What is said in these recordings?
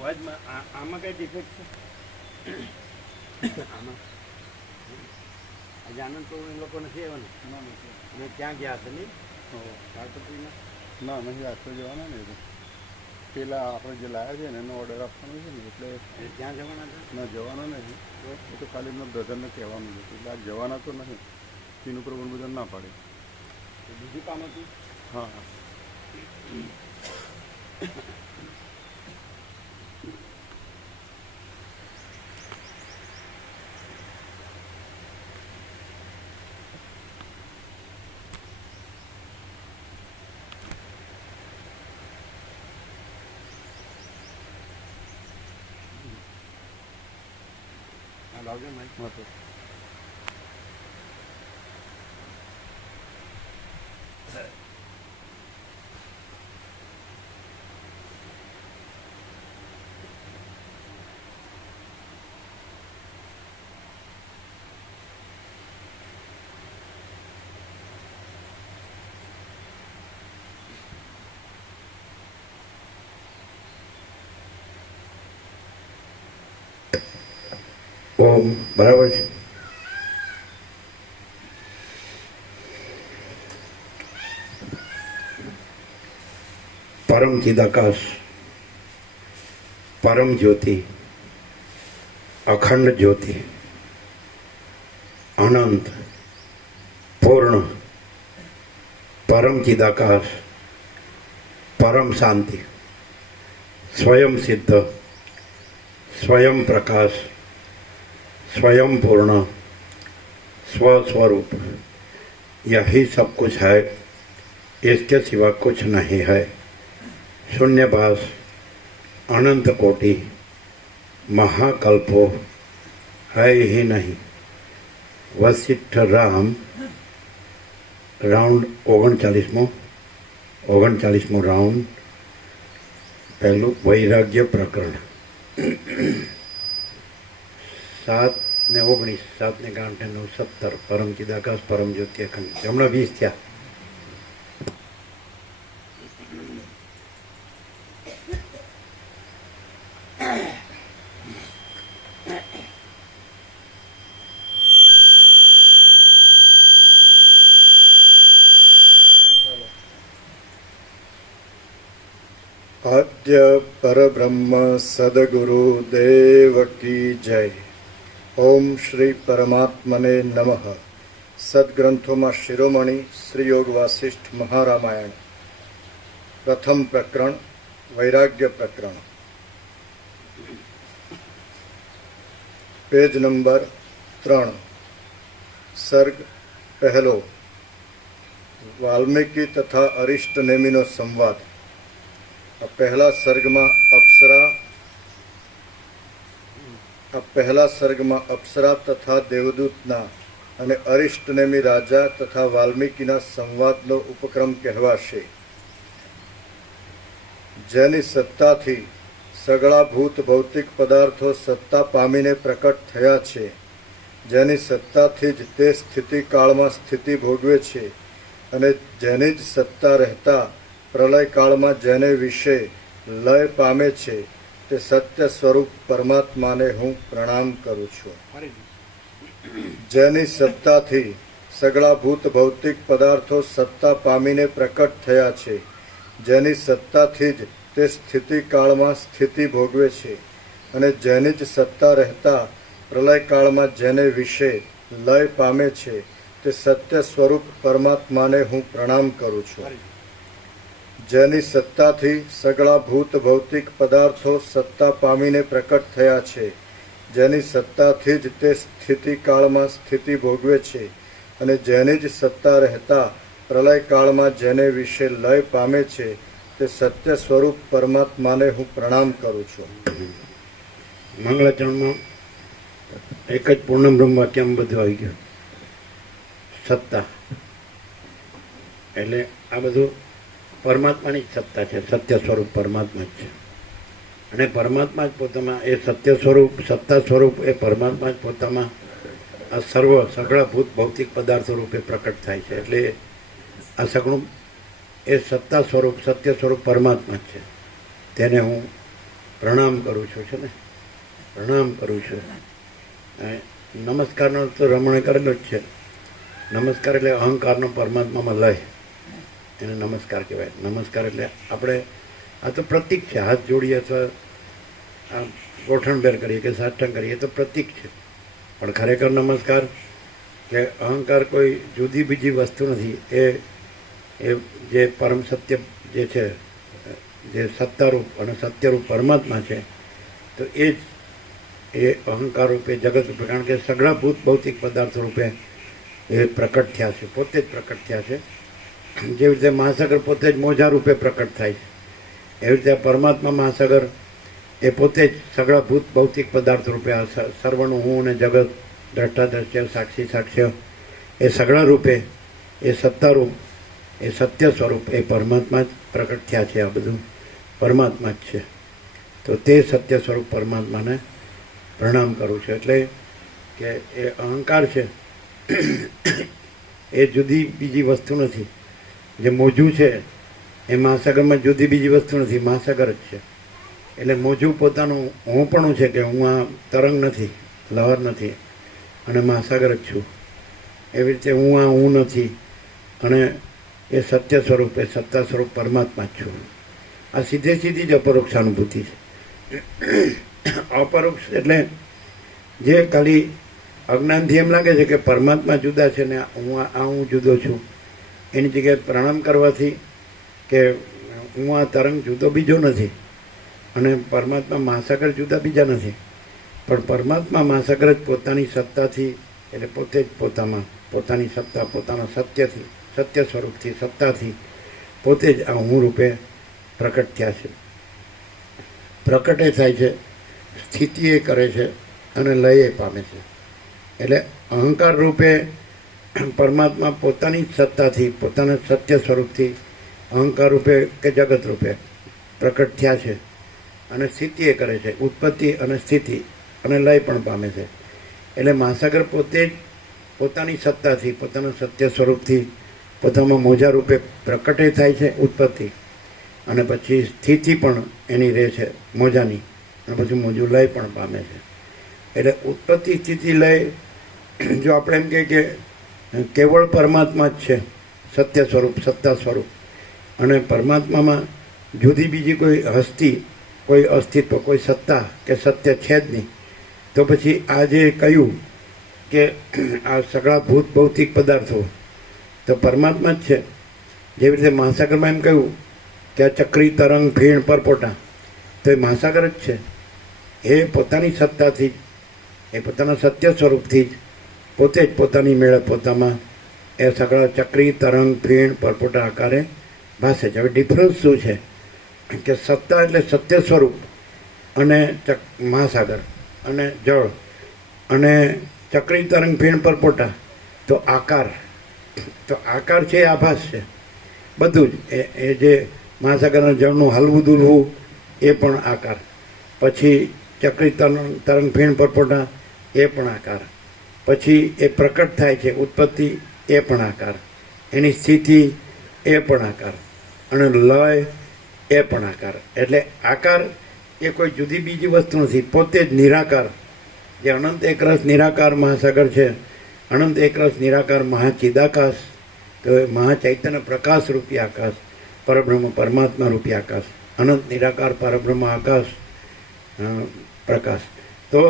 અવાજમાં આમાં કઈ ડિફેક્ટ છે? આમાં આજે આનંદ તો એ લોકો નથી આવ્યા ને ક્યાં ગયા હશે નહીં તાળપત્રીના? ના નહીં, રાત્રે જવાના ને તો પેલા આપણે જે લાવ્યા છે ને એનો ઓર્ડર આપવાનો છે ને એટલે ક્યાં જવાના હતા? ના જવાના નહીં, એ તો ખાલી એમના બ્રધરને કહેવાનું છે એટલે આ જવાના તો નહીં. તેનું પ્રમાણ બધા ના પાડે. બીજું કામ હતું? હા લાવજો માઇક. હા તો ઓમ બરાબર છે. પરમ ચિદાકાશ, પરમ જ્યોતિ, અખંડ જ્યોતિ, અનંત, પૂર્ણ, પરમ ચિદાકાશ, પરમ શાંતિ, स्वयं सिद्ध, स्वयं प्रकाश, स्वयं पूर्ण, स्वस्वरूप, यही सब कुछ है, इसके सिवा कुछ नहीं है. शून्यभास, अनंत कोटि, महाकल्पो है ही नहीं. वशिष्ठ राम राउंड 39મો રાઉન્ડ. પહેલું વૈરાગ્ય પ્રકરણ 7 ને 19, 7 ને 8 ને 9, 17. પરમ ચિદાકાશ, પરમ જ્યોતિ, અખંડ. હમણાં 20 થયા. आद्य परब्रह्म सद्गुरु देव की जय. ओम श्री परमात्मने नमः. सद्ग्रंथों शिरोमणि श्री योग वासिष्ठ महारामायण. प्रथम प्रकरण वैराग्य प्रकरण. Page number 3. सर्ग पहलो. वाल्मीकि तथा अरिष्ट नेमिनो संवाद. पहला सर्ग में अप्सरा तथा देवदूतना अने अरिष्टनेमी राजा तथा वाल्मीकिना संवादनो उपक्रम कहेवाशे. જેની સત્તાથી સગળા ભૂત ભૌતિક પદાર્થો સત્તા પામીને પ્રકટ થયા છે, જેની સત્તાથી જ તે સ્થિતિકાળમાં સ્થિતિ ભોગવે છે, અને જેની જ સત્તા રહેતા પ્રલયકાળમાં જેને વિશે લય પામે છે, તે સત્ય સ્વરૂપ પરમાત્માને હું પ્રણામ કરું છું. જેની સત્તાથી સગળા ભૂત ભૌતિક પદાર્થો સત્તા પામીને પ્રકટ થયા છે, જેની સત્તાથી જ તે સ્થિતિકાળમાં સ્થિતિ ભોગવે છે, અને જેની જ સત્તા રહેતા પ્રલયકાળમાં જેને વિશે લય પામે છે, તે સત્ય સ્વરૂપ પરમાત્માને હું પ્રણામ કરું છું. જેની સત્તાથી સગળા ભૂત ભૌતિક પદાર્થો સત્તા પામીને પ્રકટ થયા છે, જેની સત્તાથી જ તે સ્થિતિકાળમાં સ્થિતિ ભોગવે છે, અને જેની જ સત્તા રહેતા પ્રલયકાળમાં જેને વિશે લય પામે છે, તે સત્ય સ્વરૂપ પરમાત્માને હું પ્રણામ કરું છું. મંગળાચરણમાં એક જ પૂર્ણ બ્રહ્મ વાક્યમાં બધું આવી ગયું. સત્તા એટલે આ બધું પરમાત્માની જ સત્તા છે. સત્ય સ્વરૂપ પરમાત્મા જ છે, અને પરમાત્મા જ પોતામાં એ સત્ય સ્વરૂપ, સત્તા સ્વરૂપ એ પરમાત્મા જ પોતામાં આ સગળા ભૂત ભૌતિક પદાર્થો રૂપે પ્રકટ થાય છે. એટલે આ સગળું એ સત્તા સ્વરૂપ, સત્ય સ્વરૂપ પરમાત્મા જ છે. તેને હું પ્રણામ કરું છું, છે ને, પ્રણામ કરું છું. નમસ્કારનો તો રમણે કરેલો જ છે. નમસ્કાર એટલે અહંકારનો પરમાત્મામાં લય, એને નમસ્કાર કહેવાય. નમસ્કાર એટલે આપણે આ તો પ્રતીક છે. હાથ જોડીએ અથવા આ ગોઠણભેર કરીએ કે સાષ્ટાંગ કરીએ તો પ્રતીક છે, પણ ખરેખર નમસ્કાર કે અહંકાર કોઈ જુદી બીજી વસ્તુ નથી. એ જે પરમ સત્ય જે છે, જે સત્તારૂપ અને સત્યરૂપ પરમાત્મા છે, તો એ જ એ અહંકાર રૂપે, જગત રૂપે, કારણ કે સગળા ભૂત ભૌતિક પદાર્થો રૂપે એ પ્રકટ થયા છે, પોતે જ પ્રકટ થયા છે. જેવી રીતે મહાસાગર પોતે જ મોજા રૂપે પ્રકટ થાય છે, એવી રીતે પરમાત્મા મહાસાગર એ પોતે જ સગળા ભૂત ભૌતિક પદાર્થ રૂપે આ સર્વનું હું અને જગત, દ્રષ્ટા દ્રશ્ય, સાક્ષી સાક્ષ્ય, એ સગળા રૂપે એ સત્તારૂપ, એ સત્ય સ્વરૂપ એ પરમાત્મા જ પ્રકટ થયા છે. આ બધું પરમાત્મા જ છે. તો તે સત્ય સ્વરૂપ પરમાત્માને પ્રણામ કરું છું. એટલે કે એ અહંકાર છે એ જુદી બીજી વસ્તુ નથી. જે મોજું છે એ મહાસાગરમાં જુદી બીજી વસ્તુ નથી, મહાસાગર જ છે. એટલે મોજું પોતાનું હું પણ છે કે હું આ તરંગ નથી, લહર નથી, અને મહાસાગર જ છું. એવી રીતે હું આ હું નથી, અને એ સત્ય સ્વરૂપ, એ સત્તા સ્વરૂપ પરમાત્મા જ છું. આ સીધી જ અપરોક્ષ અનુભૂતિ છે. અપરોક્ષ એટલે જે ખાલી અજ્ઞાનથી એમ લાગે છે કે પરમાત્મા જુદા છે ને હું જુદો છું, એની જગ્યાએ પ્રણામ કરવાથી કે હું આ તરંગ જુદો બીજો નથી, અને પરમાત્મા મહાસાગર જુદા બીજા નથી, પણ પરમાત્મા મહાસાગર જ પોતાની સત્તાથી, એટલે પોતે જ પોતામાં પોતાની સત્તા, પોતાના સત્યથી, સત્ય સ્વરૂપથી, સત્તાથી પોતે જ આ હું રૂપે પ્રકટ થયા છે. પ્રકટે થાય છે, સ્થિતિ એ કરે છે, અને લય પામે છે. એટલે અહંકાર રૂપે પરમાત્મા પોતાની સત્તાથી, પોતાના સત્ય સ્વરૂપથી અહંકાર રૂપે કે જગત રૂપે પ્રકટ થયા છે, અને સ્થિતિ એ કરે છે, ઉત્પત્તિ અને સ્થિતિ અને લય પણ પામે છે. એટલે મહાસાગર પોતે જ પોતાની સત્તાથી, પોતાના સત્ય સ્વરૂપથી પોતામાં મોજા રૂપે પ્રકટે થાય છે, ઉત્પત્તિ, અને પછી સ્થિતિ પણ એની રહે છે મોજાની, અને પછી મોજું લય પણ પામે છે. એટલે ઉત્પત્તિ, સ્થિતિ, લય જો આપણે એમ કહીએ કે કેવળ પરમાત્મા જ છે, સત્ય સ્વરૂપ, સત્તા સ્વરૂપ, અને પરમાત્મામાં જુદી બીજી કોઈ હસ્તી, કોઈ અસ્તિત્વ, કોઈ સત્તા કે સત્ય છે જ નહીં, તો પછી આ જે કહ્યું કે આ સગળા ભૂત ભૌતિક પદાર્થો તો પરમાત્મા જ છે. જેવી રીતે મહાસાગરમાં એમ કહ્યું કે આ ચક્રી, તરંગ, ફીણ, પરપોટા, તો એ મહાસાગર જ છે. એ પોતાની સત્તાથી, એ પોતાના સત્ય સ્વરૂપથી જ પોતે જ પોતાની મેળે પોતામાં એ સગળા ચક્રી, તરંગ, ફીણ, પરપોટા આકારે ભાસે છે. હવે ડિફરન્સ શું છે કે સત્તા એટલે સત્ય સ્વરૂપ, અને મહાસાગર અને જળ, અને ચક્રી, તરંગ, ફીણ, પરપોટા તો આકાર. તો આકાર છે એ આભાસ છે. બધું જ એ જે મહાસાગરના જળનું હલવું દૂરવું એ પણ આકાર, પછી ચક્રી તરંગ ફીણ પરપોટા એ પણ આકાર, પછી એ પ્રકટ થાય છે ઉત્પત્તિ એ પણ આકાર, એની સ્થિતિ એ પણ આકાર, અને લય એ પણ આકાર. એટલે આકાર એ કોઈ જુદી બીજી વસ્તુ નથી, પોતે જ નિરાકાર, જે અનંત એકરસ નિરાકાર મહાસાગર છે, અનંત એકરસ નિરાકાર મહાચિદાકાશ, તો એ મહાચૈતન્ય પ્રકાશ રૂપી આકાશ, પરબ્રહ્મ પરમાત્મા રૂપી આકાશ, અનંત નિરાકાર પરબ્રહ્મ આકાશ પ્રકાશ. તો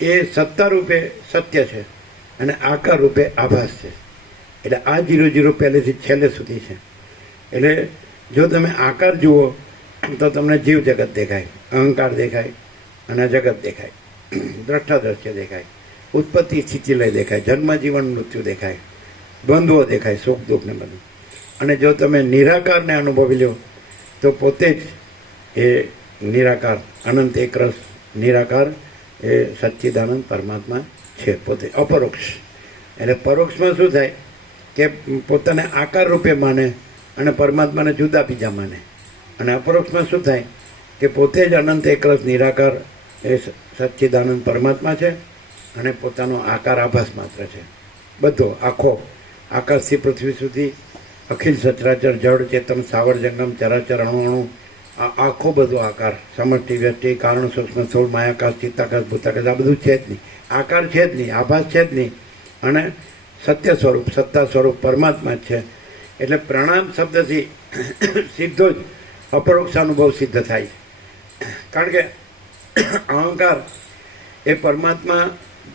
એ સત્તા રૂપે સત્ય છે અને આકાર રૂપે આભાસ છે. એટલે આ 0 પહેલેથી છેલ્લે સુધી છે. એટલે જો તમે આકાર જુઓ તો તમને જીવ જગત દેખાય, અહંકાર દેખાય અને જગત દેખાય, દ્રષ્ટા દ્રશ્ય દેખાય, ઉત્પત્તિ સ્થિતિ લય દેખાય, જન્મ જીવન મૃત્યુ દેખાય, દ્વંદ્વો દેખાય, સુખ દુઃખ ને બધું. અને જો તમે નિરાકારને અનુભવી લો તો પોતે જ એ નિરાકાર, અનંત એકરસ નિરાકાર એ સચ્ચિદાનંદ પરમાત્મા છે, પોતે અપરોક્ષ. એટલે પરોક્ષમાં શું થાય કે પોતાને આકાર રૂપે માને અને પરમાત્માને જુદા બીજા માને. અને અપરોક્ષમાં શું થાય કે પોતે જ અનંત એકરસ નિરાકાર એ સચ્ચિદાનંદ પરમાત્મા છે અને પોતાનો આકાર આભાસ માત્ર છે. બધો આખો આકાશથી પૃથ્વી સુધી અખિલ સચરાચર જળ ચેતન સાવર જંગમ ચરાચર અણુ આ આખો બધો આકાર, સમષ્ટિ વ્યષ્ટિ કારણ સૂક્ષ્મ સ્થૂળ માયાકાશ ચિત્તાકાશ ભૂતાકાશ આ બધું છે જ નહીં, આકાર છે જ નહીં, આભાસ છે જ નહીં, અને સત્ય સ્વરૂપ સત્તા સ્વરૂપ પરમાત્મા જ છે. એટલે પ્રણામ શબ્દથી સીધો જ અપરોક્ષ અનુભવ સિદ્ધ થાય છે. કારણ કે અહંકાર એ પરમાત્મા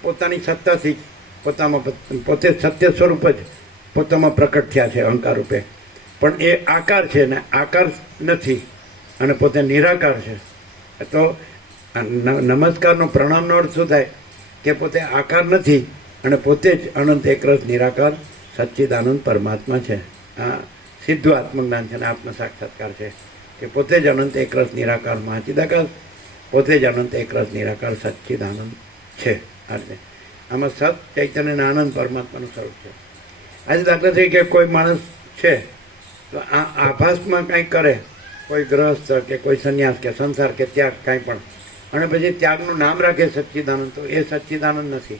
પોતાની સત્તાથી જ પોતામાં પોતે સત્ય સ્વરૂપ જ પોતામાં પ્રકટ થયા છે અહંકાર રૂપે, પણ એ આકાર છે ને આકાર નથી અને પોતે નિરાકાર છે. તો નમસ્કારનો પ્રણામનો અર્થ શું થાય કે પોતે આકાર નથી અને પોતે જ અનંત એકરસ નિરાકાર સચ્ચિદાનંદ પરમાત્મા છે. આ સીધું આત્મજ્ઞાન છે અને આત્મ સાક્ષાત્કાર છે કે પોતે જ અનંત એકરસ નિરાકાર મહાચિદાકાશ, પોતે જ અનંત એકરસ નિરાકાર સચ્ચિદાનંદ છે. આમાં સત ચૈતન્ય અને આનંદ પરમાત્માનું સ્વરૂપ છે. આજે દાખલા તરીકે કોઈ માણસ છે તો આ આભાસમાં કંઈક કરે, કોઈ ગ્રહસ્થ કે કોઈ સંન્યાસ કે સંસાર કે ત્યાગ કાંઈ પણ, અને પછી ત્યાગનું નામ રાખે સચ્ચિદાનંદ, તો એ સચ્ચિદાનંદ નથી.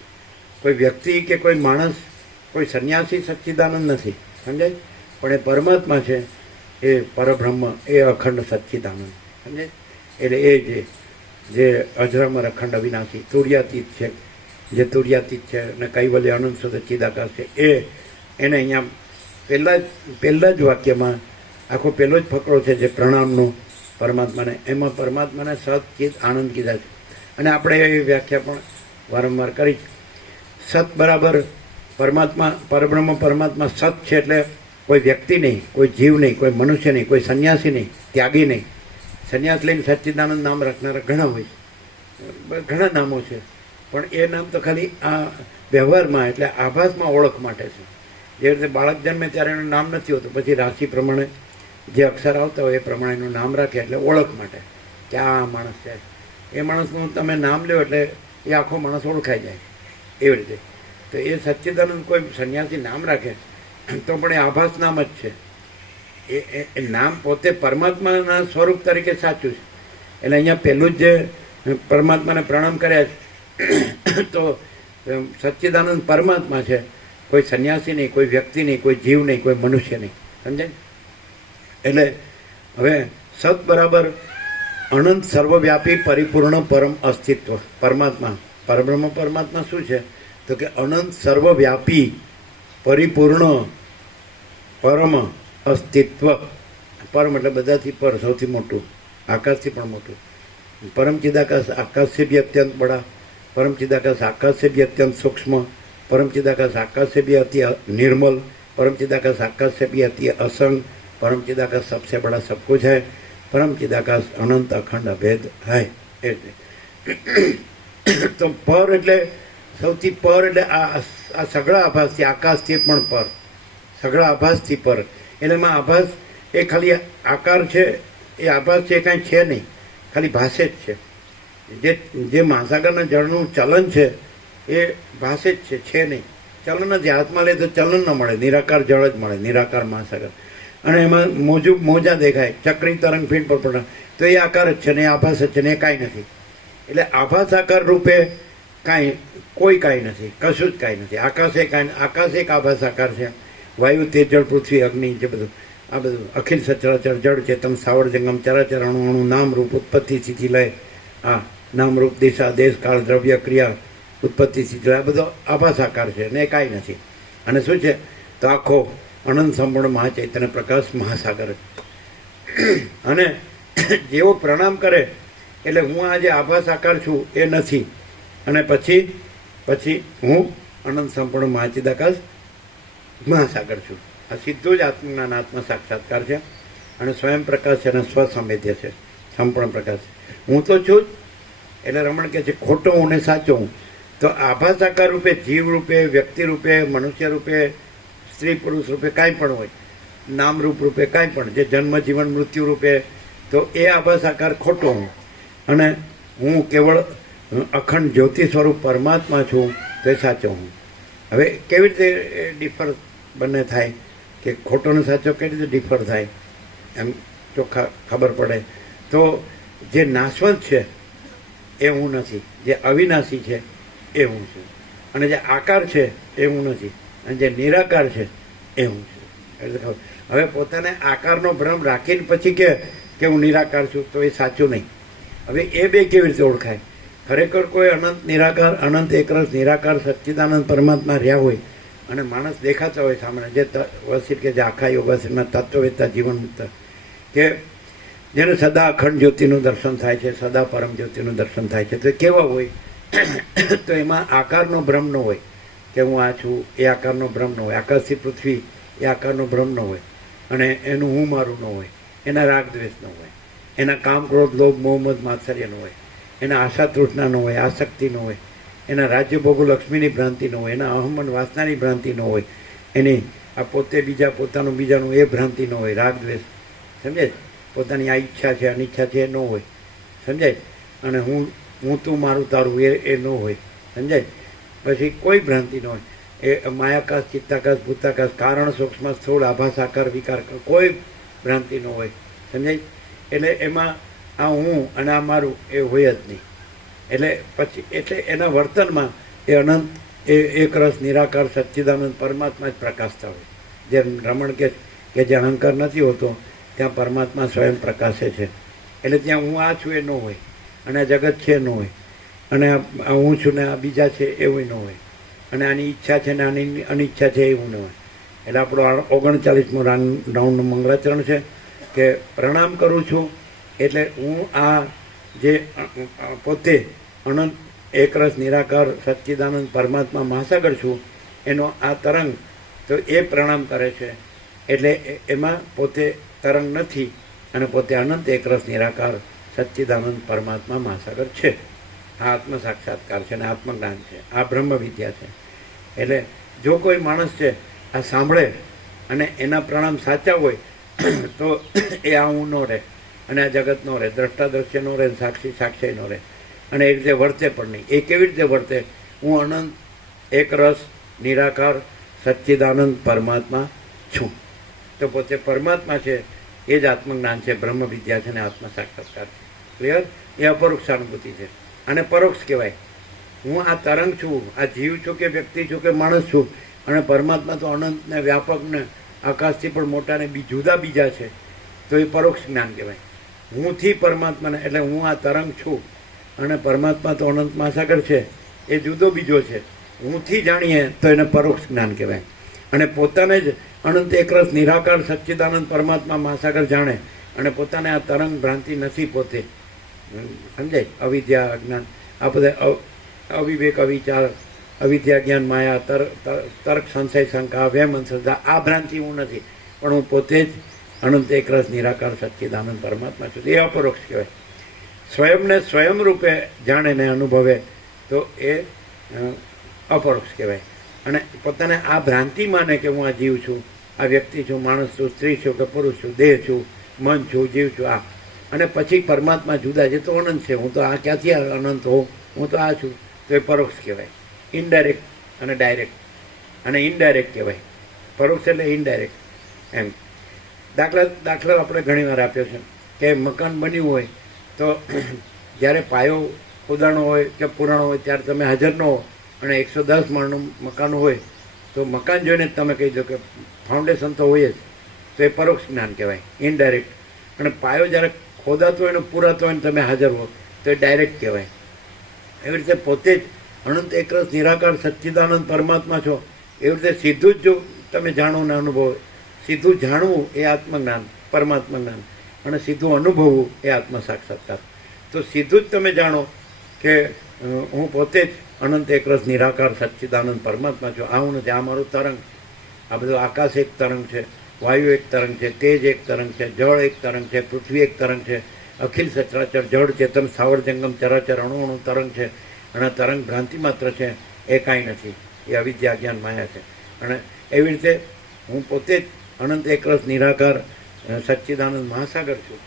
કોઈ વ્યક્તિ કે કોઈ માણસ, કોઈ સંન્યાસી સચ્ચિદાનંદ નથી, સમજાય? પણ એ પરમાત્મા છે, એ પરબ્રહ્મ, એ અખંડ સચ્ચિદાનંદ, સમજાય? એટલે એ જે અજરામર અખંડ અવિનાશી તુર્યાતીત છે, જે તુર્યાતીત છે અને કૈવલ્ય અનંત શુદ્ધ ચિદાકાશ છે, એને અહીંયા પહેલા જ વાક્યમાં આખો પહેલો જ ફકરો છે જે પ્રણામનો પરમાત્માને, એમાં પરમાત્માને સત ચિત આનંદ કીધા છે. અને આપણે એ વ્યાખ્યા પણ વારંવાર કરી, સત બરાબર પરમાત્મા, પરબ્રહ્મ પરમાત્મા સત છે, એટલે કોઈ વ્યક્તિ નહીં, કોઈ જીવ નહીં, કોઈ મનુષ્ય નહીં, કોઈ સંન્યાસી નહીં, ત્યાગી નહીં. સંન્યાસ લઈને સચ્ચિદાનંદ નામ રાખનારા ઘણા હોય, ઘણા નામો છે, પણ એ નામ તો ખાલી આ વ્યવહારમાં એટલે આભાસમાં ઓળખ માટે છે. જે રીતે બાળક જન્મે ત્યારે એનું નામ નથી હોતું, પછી રાશિ પ્રમાણે જે અક્ષર આવતા હોય એ પ્રમાણે એનું નામ રાખે, એટલે ઓળખ માટે કે આ માણસ છે. એ માણસનું તમે નામ લ્યો એટલે એ આખો માણસ ઓળખાઈ જાય, એવી રીતે. તો એ સચ્ચિદાનંદ કોઈ સંન્યાસી નામ રાખે તો પણ એ આભાસ નામ જ છે. એ નામ પોતે પરમાત્માના સ્વરૂપ તરીકે સાચું છે. એટલે અહીંયા પહેલું જ જે પરમાત્માને પ્રણામ કર્યા છે તો સચ્ચિદાનંદ પરમાત્મા છે, કોઈ સંન્યાસી નહીં, કોઈ વ્યક્તિ નહીં, કોઈ જીવ નહીં, કોઈ મનુષ્ય નહીં, સમજાય? એટલે હવે સત બરાબર અનંત સર્વવ્યાપી પરિપૂર્ણ પરમ અસ્તિત્વ પરમાત્મા, પરબ્રહ્મ પરમાત્મા શું છે તો કે અનંત સર્વવ્યાપી પરિપૂર્ણ પરમ અસ્તિત્વ. પરમ એટલે બધાથી પર, સૌથી મોટું, આકાશથી પણ મોટું. परम चिदाकाश आकाश से भी अत्यंत बड़ा, परम चिदाकाश आकाश से भी अत्यंत सूक्ष्म, परम चिदाकाश आकाश से भी अति निर्मल, परम चिदाकाश आकाश से भी अति असंग, परम चिदाकाश सबसे बड़ा सब कुछ है, परम चिदाकाश अनंत अखंड अभेद है. तो पर એટલે સૌથી પર એટલે આ સગળા આભાસથી, આકાશથી પણ પર, સગળા આભાસથી પર. એટલે એમાં આભાસ એ ખાલી આકાર છે, એ આભાસ છે, કાંઈ છે નહીં, ખાલી ભાષે જ છે. જે મહાસાગરના જળનું ચલન છે એ ભાષે જ છે નહીં, ચલન નથી. હાથમાં લે તો ચલન ન મળે, નિરાકાર જળ જ મળે, નિરાકાર મહાસાગર. અને એમાં મોજા દેખાય, ચક્રી તરંગ ફીણ પર પડે, તો એ આકાર જ છે ને, એ આભાસ જ છે ને, એ કાંઈ નથી. એટલે આભાસ આકાર રૂપે કોઈ કાંઈ નથી, કશું જ કાંઈ નથી. આકાશ એક આભાસ આકાર છે. વાયુ, તેજ, જળ, પૃથ્વી, અગ્નિ, જે બધું આ બધું અખિલ સચરાચર જળ ચેતન સ્થાવર જંગમ ચરાચર અણુ અણુ નામ રૂપ ઉત્પત્તિ સ્થિતિ લય, આ નામ રૂપ દિશા દેશ કાળ દ્રવ્ય ક્રિયા ઉત્પત્તિ સ્થિતિ લય, આ બધો આભાસ આકાર છે ને, એ કાંઈ નથી. અને શું છે? તો આખો અનંત સંપૂર્ણ મહાચૈતન્ય પ્રકાશ મહાસાગર. અને જેવો પ્રણામ કરે એટલે હું આજે આભાસ આકાર છું એ નથી, અને પછી હું અનંત સંપૂર્ણ મહાચિદાકાશ મહાસાગર છું. આ સીધું જ આત્મજ્ઞાન આત્મ સાક્ષાત્કાર છે. અને સ્વયં પ્રકાશ છે અને સ્વસંવેદ્ય છે, સંપૂર્ણ પ્રકાશ. હું તો છું જ. એટલે રમણ કહે છે ખોટો હું ને સાચો હું. તો આભાસ આકાર રૂપે, જીવ રૂપે, વ્યક્તિ રૂપે, મનુષ્ય રૂપે, સ્ત્રી પુરુષ રૂપે કાંઈ પણ હોય, નામરૂપ રૂપે કાંઈ પણ, જે જન્મ જીવન મૃત્યુ રૂપે, તો એ આભાસ આકાર ખોટો હું. અને હું કેવળ અખંડ જ્યોતિ સ્વરૂપ પરમાત્મા છું, તો એ સાચો હું. હવે કેવી રીતે ડિફર બંને થાય, કે ખોટો ને સાચો કેવી રીતે ડિફર થાય, એમ ચોખ્ખા ખબર પડે. તો જે નાશવંત છે એ હું નથી, જે અવિનાશી છે એ હું છું. અને જે આકાર છે એ હું નથી, અને જે નિરાકાર છે એ હું છું. એટલે ખબર. હવે પોતાને આકારનો ભ્રમ રાખીને પછી કે હું નિરાકાર છું, તો એ સાચું નહીં. હવે એ બે કેવી રીતે ઓળખાય? ખરેખર કોઈ અનંત નિરાકાર, અનંત એકરસ નિરાકાર સચ્ચિદાનંદ પરમાત્મા રહ્યા હોય અને માણસ દેખાતા હોય સામે, જે વસીર કે જે આખા યોગાસનમાં તત્વવેત્તા જીવન મુક્ત, કે જેને સદા અખંડ જ્યોતિનું દર્શન થાય છે, સદા પરમ જ્યોતિનું દર્શન થાય છે, તો કેવા હોય? તો એમાં આકારનો ભ્રમ ન હોય કે હું આ છું, એ આકારનો ભ્રમ ન હોય. આકાશથી પૃથ્વી એ આકારનો ભ્રમ ન હોય. અને એનું હું મારું ન હોય, એના રાગ દ્વેષ ન હોય, એના કામ ક્રોધ લોભ મોહ મદ માત્સર્ય ન હોય, એના આશા તૃષ્ણા ન હોય, આસક્તિ ન હોય, એના રાજ્ય ભોગો લક્ષ્મીની ભ્રાંતિ ન હોય, એના અહમન વાસનાની ભ્રાંતિ ન હોય, એની આ પોતે બીજા પોતાનું બીજાનું એ ભ્રાંતિ ન હોય, રાગ દ્વેષ, સમજાય? પોતાની આ ઈચ્છા છે અનિચ્છા છે એ ન હોય, સમજાય? અને હું તું મારું તારું એ ન હોય, સમજાય? પછી કોઈ ભ્રાંતિ ન હોય. એ માયાકાશ, ચિત્તાકાશ, ભૂતાકાશ, કારણ સૂક્ષ્મ સ્થૂળ આભાસ આકાર વિકાર, કોઈ ભ્રાંતિ ન હોય, સમજાય? એટલે એમાં આ હું અને આ મારું એ હોય જ નહીં. એટલે એના વર્તનમાં એ અનંત, એ એક રસ નિરાકાર સચ્ચિદાનંદ પરમાત્મા જ પ્રકાશતા હોય. જેમ રમણ કે જે અહંકાર નથી હોતો ત્યાં પરમાત્મા સ્વયં પ્રકાશે છે. એટલે ત્યાં હું આ છું એ ન હોય, અને આ જગત છે એ ન હોય, અને આ હું છું ને આ બીજા છે એવું ન હોય, અને આની ઈચ્છા છે ને આની અનિચ્છા છે એવું ન હોય. એટલે આપણો 39મો રાઉન્ડનું મંગળાચરણ છે કે પ્રણામ કરું છું એટલે હું આ જે પોતે અનંત એકરસ નિરાકાર સચ્ચિદાનંદ પરમાત્મા મહાસાગર છું, એનો આ તરંગ, તો એ પ્રણામ કરે છે. એટલે એમાં પોતે તરંગ નથી, અને પોતે અનંત એકરસ નિરાકાર સચ્ચિદાનંદ પરમાત્મા મહાસાગર છે. આ આત્મ સાક્ષાત્કાર છે અને આત્મજ્ઞાન છે, આ બ્રહ્મ વિદ્યા છે. એટલે જો કોઈ માણસ છે આ સાંભળે અને એના પ્રણામ સાચા હોય તો એ આ હું ન રહે, અને આ જગત ન રહે, દ્રષ્ટા દ્રશ્ય ન રહે, સાક્ષી સાક્ષી ન રહે, અને એ રીતે વર્તે પણ નહીં. એ કેવી રીતે વર્તે? હું અનંત એકરસ નિરાકાર સચ્ચિદાનંદ પરમાત્મા છું. તો પોતે પરમાત્મા છે, એ જ આત્મજ્ઞાન છે, બ્રહ્મ વિદ્યા છે અને આત્મ સાક્ષાત્કાર છે. ક્લિયર? એ અપરોક્ષ અનુભૂતિ છે. અને પરોક્ષ કહેવાય. હું આ તરંગ છું, આ જીવ છું કે વ્યક્તિ છું કે માણસ છું, અને પરમાત્મા તો અનંત ને વ્યાપક ને આકાશથી પણ મોટા ને જુદા બીજા છે, તો એ પરોક્ષ જ્ઞાન કહેવાય. હુંથી પરમાત્માને, એટલે હું આ તરંગ છું અને પરમાત્મા તો અનંત મહાસાગર છે, એ જુદો બીજો છે. હુંથી જાણીએ તો એને પરોક્ષ જ્ઞાન કહેવાય. અને પોતાને જ અનંત એકરસ નિરાકાર સચ્ચિદાનંદ પરમાત્મા મહાસાગર જાણે, અને પોતાને આ તરંગ ભ્રાંતિ નથી પોતે, સમજાય? અવિદ્યા અજ્ઞાન, આ બધા અવિવેક અવિચાર અવિદ્યા જ્ઞાન માયા તર્ક સંશય શંકા વેમ અંધશ્રદ્ધા, આ ભ્રાંતિ હું નથી, પણ હું પોતે જ અનંત એકરસ નિરાકાર સચ્ચિદાનંદ પરમાત્મા છું. એ અપરોક્ષ કહેવાય. સ્વયંને સ્વયં રૂપે જાણે ને અનુભવે તો એ અપરોક્ષ કહેવાય. અને પોતાને આ ભ્રાંતિ માને કે હું આ જીવ છું, આ વ્યક્તિ છું, માણસ છું, સ્ત્રી છું કે પુરુષ છું, દેહ છું, મન છું, જીવ છું, આ, અને પછી પરમાત્મા જુદા છે, તો અનંત છે, હું તો આ ક્યાંથી અનંત હોઉં, હું તો આ છું, તો એ પરોક્ષ કહેવાય. ઇનડાયરેક્ટ અને ડાયરેક્ટ, અને ઇનડાયરેક્ટ કહેવાય. પરોક્ષ એટલે ઇનડાયરેક્ટ એમ. દાખલા આપણે ઘણીવાર આપ્યો છે કે મકાન બન્યું હોય તો જ્યારે પાયો ખોદાણો હોય કે પુરાણો હોય ત્યારે તમે હાજર ન હો અને 110 માળનું મકાન હોય તો મકાન જોઈને જ તમે કહી દો કે ફાઉન્ડેશન તો હોય જ, તો એ પરોક્ષ જ્ઞાન કહેવાય, ઇનડાયરેક્ટ. અને પાયો જ્યારે ખોદાતો હોય ને પુરાતો હોય ને તમે હાજર હો તો એ ડાયરેક્ટ કહેવાય. એવી રીતે પોતે જ અનંત એકરસ નિરાકાર સચ્ચિદાનંદ પરમાત્મા છો, એવી રીતે સીધું જ જો તમે જાણો ને અનુભવો, સીધું જાણવું એ આત્મજ્ઞાન, પરમાત્મા જ્ઞાન, અને સીધું અનુભવવું એ આત્મ સાક્ષાત્કાર. તો સીધું જ તમે જાણો કે હું પોતે જ અનંત એકરસ નિરાકાર સચ્ચિદાનંદ પરમાત્મા છું, આ હું નથી, આ મારું તરંગ, આ બધું આકાશ એક તરંગ છે, વાયુ એક તરંગ છે, તેજ એક તરંગ છે, જળ એક તરંગ છે, પૃથ્વી એક તરંગ છે, અખિલ સચરાચર જળ ચેતન સ્થાવર જંગમ ચરાચર અણુ અણુ તરંગ છે, અને આ તરંગ ભ્રાંતિ માત્ર છે, એ કાંઈ નથી, એ અવિદ્યા જ્ઞાન માયા છે. અને એવી રીતે હું પોતે જ અનંત એકરસ નિરાકાર સચ્ચિદાનંદ મહાસાગર છું,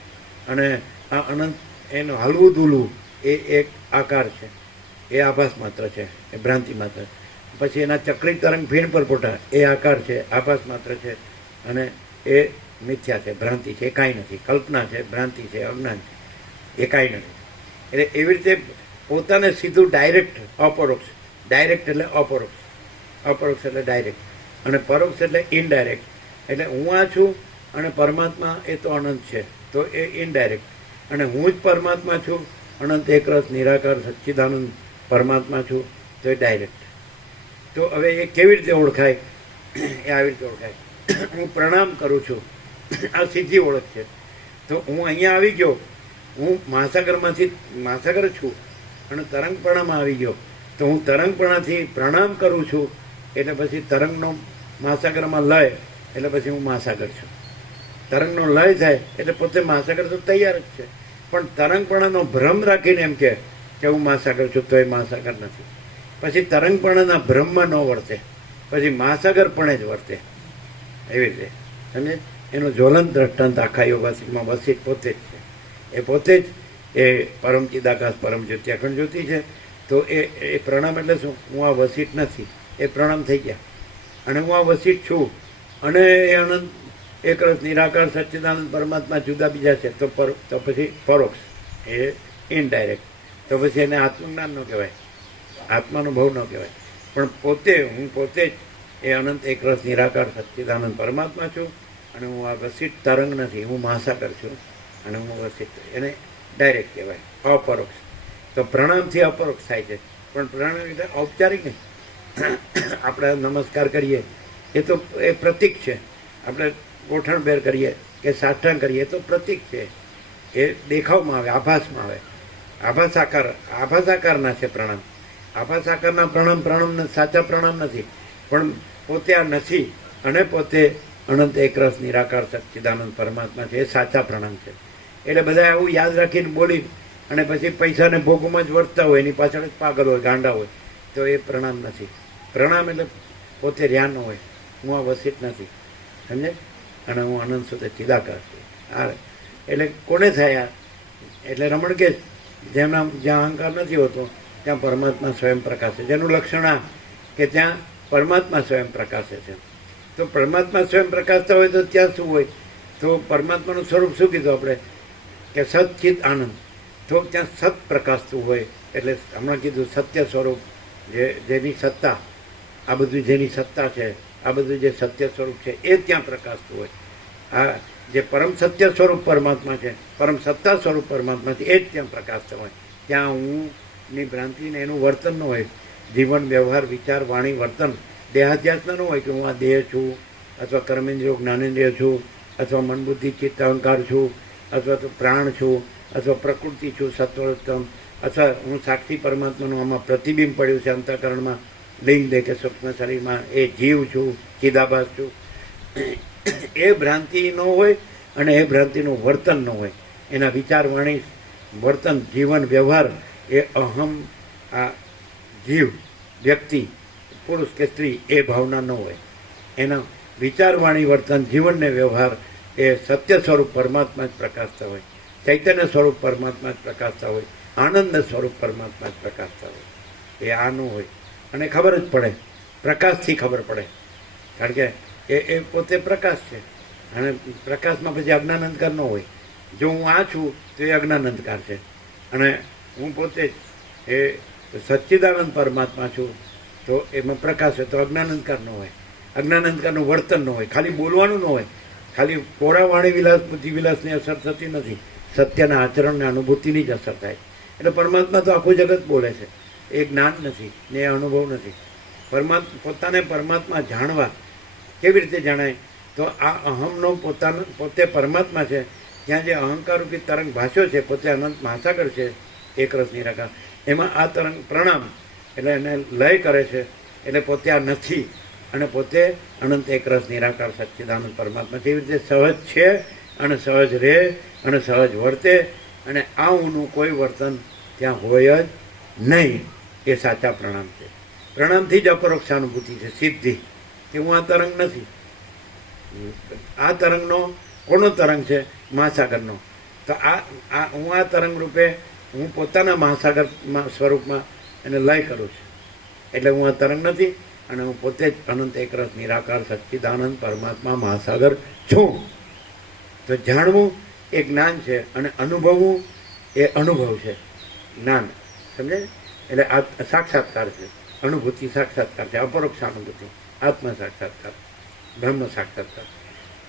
અને આ અનંત એનું હલવું દૂલવું એ એક આકાર છે, એ આભાસ માત્ર છે, એ ભ્રાંતિ માત્ર. પછી એના ચક્રી તરંગ ફીણ પર પોટા એ આકાર છે, આભાસ માત્ર છે, અને એ મિથ્યા છે, ભ્રાંતિ છે, એ કાંઈ નથી, કલ્પના છે, ભ્રાંતિ છે, અજ્ઞાન છે, એ કાંઈ નથી. એટલે એવી રીતે પોતાને સીધું ડાયરેક્ટ અપરોક્ષ, ડાયરેક્ટ એટલે અપરોક્ષ, અપરોક્ષ એટલે ડાયરેક્ટ, અને પરોક્ષ એટલે ઇનડાયરેક્ટ. એટલે હું આ છું અને પરમાત્મા એ તો અનંત છે, તો એ ઇનડાયરેક્ટ, અને હું જ પરમાત્મા છું, અનંત એકરસ નિરાકાર સચ્ચિદાનંદ પરમાત્મા છું, તો એ ડાયરેક્ટ. તો હવે એ કેવી રીતે ઓળખાય? એ આવી રીતે ઓળખાય. હું પ્રણામ કરું છું, આ સીધી ઓળખ છે. તો હું અહીંયા આવી ગયો, હું મહાસાગરમાંથી મહાસાગર છું અને તરંગપણામાં આવી ગયો, તો હું તરંગપણાથી પ્રણામ કરું છું, એટલે પછી તરંગનો મહાસાગરમાં લય, એટલે પછી હું મહાસાગર છું. તરંગનો લય થાય એટલે પોતે મહાસાગર તો તૈયાર જ છે, પણ તરંગપણાનો ભ્રમ રાખીને એમ કે હું મહાસાગર છું, તો એ મહાસાગર નથી. પછી તરંગપણાના ભ્રમમાં ન વર્તે, પછી મહાસાગરપણે જ વર્તે. એવી રીતે સમજે. એનો જ્વલંત દ્રષ્ટાંત આખા યોગાસિકમાં વસિત પોતે જ છે. એ પોતે જ એ પરમ ચિદાકાશ પરમ જ્યોતિ અખંડ જ્યોતિ છે. તો એ પ્રણામ એટલે શું? હું આ વસિત નથી, એ પ્રણામ થઈ ગયા, અને હું આ વસિત છું, અને એ અનંત એકરસ નિરાકાર સચ્ચિદાનંદ પરમાત્મા જુદા બીજા છે, તો પછી પરોક્ષ, એ ઇનડાયરેક્ટ. તો પછી એને આત્મજ્ઞાન ન કહેવાય, આત્માનુભવ ન કહેવાય, પણ પોતે હું પોતે જ એ અનંત એકરસ નિરાકાર સચ્ચિદાનંદ પરમાત્મા છું, અને હું આ વસિત તરંગ નથી, હું મહાસાગર છું, અને હું વસિત, એને ડાયરેક્ટ કહેવાય, અપરોક્ષ. તો પ્રણામથી અપરોક્ષ થાય છે, પણ પ્રણામ એટલે ઔપચારિક નહીં. આપણે નમસ્કાર કરીએ એ તો એ પ્રતીક છે, આપણે ગોઠણભેર કરીએ કે સાષ્ટાંગ કરીએ તો પ્રતીક છે, એ દેખાવમાં આવે, આભાસમાં આવે. આભાસાકારના છે પ્રણામ. આભાસાકારના પ્રણામ સાચા પ્રણામ નથી, પણ પોતે આ નથી અને પોતે અનંત એકરસ નિરાકાર સચ્ચિદાનંદ પરમાત્મા છે, એ સાચા પ્રણામ છે. એટલે બધા આવું યાદ રાખીને બોલી અને પછી પૈસાને ભોગમાં જ વર્તતા હોય, એની પાછળ જ પાગલ હોય, ગાંડા હોય, તો એ પ્રણામ નથી. પ્રણામ એટલે પોતે રહ્યા ન હોય, હું આ વસિત નથી, સમજે, અને હું અનંત સુધી ચિદાકાર છું. આ એટલે કોને થાય? એટલે રમણ કે જેમના જ્યાં અહંકાર નથી હોતો ત્યાં પરમાત્મા સ્વયં પ્રકાશે, જેનું લક્ષણ આ કે ત્યાં પરમાત્મા સ્વયં પ્રકાશે છે. તો પરમાત્મા સ્વયં પ્રકાશતા હોય તો ત્યાં શું હોય? તો પરમાત્માનું સ્વરૂપ શું કીધું આપણે? કે સચ્ચિત આનંદ. તો ત્યાં સત પ્રકાશતું હોય, એટલે હમણાં કીધું સત્ય સ્વરૂપ, જેની સત્તા, આ બધું જેની સત્તા છે, આ બધું જે સત્ય સ્વરૂપ છે, એ ત્યાં પ્રકાશતું હોય. આ જે પરમ સત્ય સ્વરૂપ પરમાત્મા છે, પરમ સત્તા સ્વરૂપ પરમાત્મા છે, એ જ ત્યાં પ્રકાશતા હોય. ત્યાં હુંની ભ્રાંતિને એનું વર્તન ન હોય, જીવન, વ્યવહાર, વિચાર, વાણી, વર્તન દેહાધ્યાસના ન હોય કે હું આ દેહ છું, અથવા કર્મેન્દ્રિયો જ્ઞાનેન્દ્રિય છું, અથવા મન બુદ્ધિ ચિત્ત અહંકાર છું, અથવા તો પ્રાણ છું, અથવા પ્રકૃતિ છું, સત્વોત્તમ, અથવા હું સાક્ષી પરમાત્માનું આમાં પ્રતિબિંબ પડ્યું છે અંતઃકરણમાં, લિંગ દેહ કે સૂક્ષ્મ શરીરમાં, એ જીવ છું, ચિદાભાસ છું. એ ભ્રાંતિ ન હોય અને એ ભ્રાંતિનું વર્તન ન હોય, એના વિચાર, વાણી, વર્તન, જીવન, વ્યવહાર, એ અહમ, આ જીવ, વ્યક્તિ, પુરુષ કે સ્ત્રી, એ ભાવના ન હોય. એના વિચાર, વાણી, વર્તન, જીવન ને વ્યવહાર એ સત્ય સ્વરૂપ પરમાત્મા જ પ્રકાશતા હોય, ચૈતન્ય સ્વરૂપ પરમાત્મા જ પ્રકાશતા હોય, આનંદ સ્વરૂપ પરમાત્મા જ પ્રકાશતા હોય. એ આ ન હોય, અને ખબર જ પડે, પ્રકાશથી ખબર પડે, કારણ કે એ પોતે પ્રકાશ છે. અને પ્રકાશમાં પછી અજ્ઞાન અંધકાર ન હોય. જો હું આ છું તો એ અજ્ઞાન અંધકાર છે, અને હું પોતે જ એ સચ્ચિદાનંદ પરમાત્મા છું તો એમાં પ્રકાશ હોય તો અજ્ઞાન અંધકાર ન હોય. અજ્ઞાન અંધકારનું વર્તન ન હોય, ખાલી બોલવાનું ન હોય, ખાલી કોરા વાણી વિલાસ બુદ્ધિ વિલાસની અસર થતી નથી, સત્યના આચરણને અનુભૂતિની જ અસર થાય. એટલે પરમાત્મા તો આખું જગત બોલે છે, એ જ્ઞાન નથી ને એ અનુભવ નથી. પોતાને પરમાત્મા જાણવા કેવી રીતે જણાય? તો આ અહમનો પોતે પરમાત્મા છે, ત્યાં જે અહંકાર રૂપી તરંગ ભાષ્યો છે, પોતે અનંત મહાસાગર છે, એક રસ નિરાકાર, એમાં આ તરંગ પ્રણામ એટલે એને લય કરે છે, એટલે પોતે આ નથી અને પોતે અનંત એક રસ નિરાકાર સચ્ચિદાનંદ પરમાત્મા છે. એવી રીતે સહજ છે અને સહજ રહે અને સહજ વર્તે, અને આ ઊનું કોઈ વર્તન ત્યાં હોય જ નહીં. એ સાચા પ્રણામ છે. પ્રણામથી જ અપરોક્ષાનુભૂતિ છે, સિદ્ધિ કે હું આ તરંગ નથી. આ તરંગનો કોનો તરંગ છે? મહાસાગરનો. તો આ હું આ તરંગ રૂપે હું પોતાના મહાસાગર સ્વરૂપમાં એને લય કરું છું, એટલે હું આ તરંગ નથી અને હું પોતે જ અનંત એકરસ નિરાકાર સચ્ચિદાનંદ પરમાત્મા મહાસાગર છું. તો જાણવું એ જ્ઞાન છે અને અનુભવવું એ અનુભવ છે, જ્ઞાન. સમજે? એટલે આ સાક્ષાત્કાર છે, અનુભૂતિ સાક્ષાત્કાર છે, અપરોક્ષ અનુભૂતિ, આત્મ સાક્ષાત્કાર, બ્રહ્મ સાક્ષાત્કાર.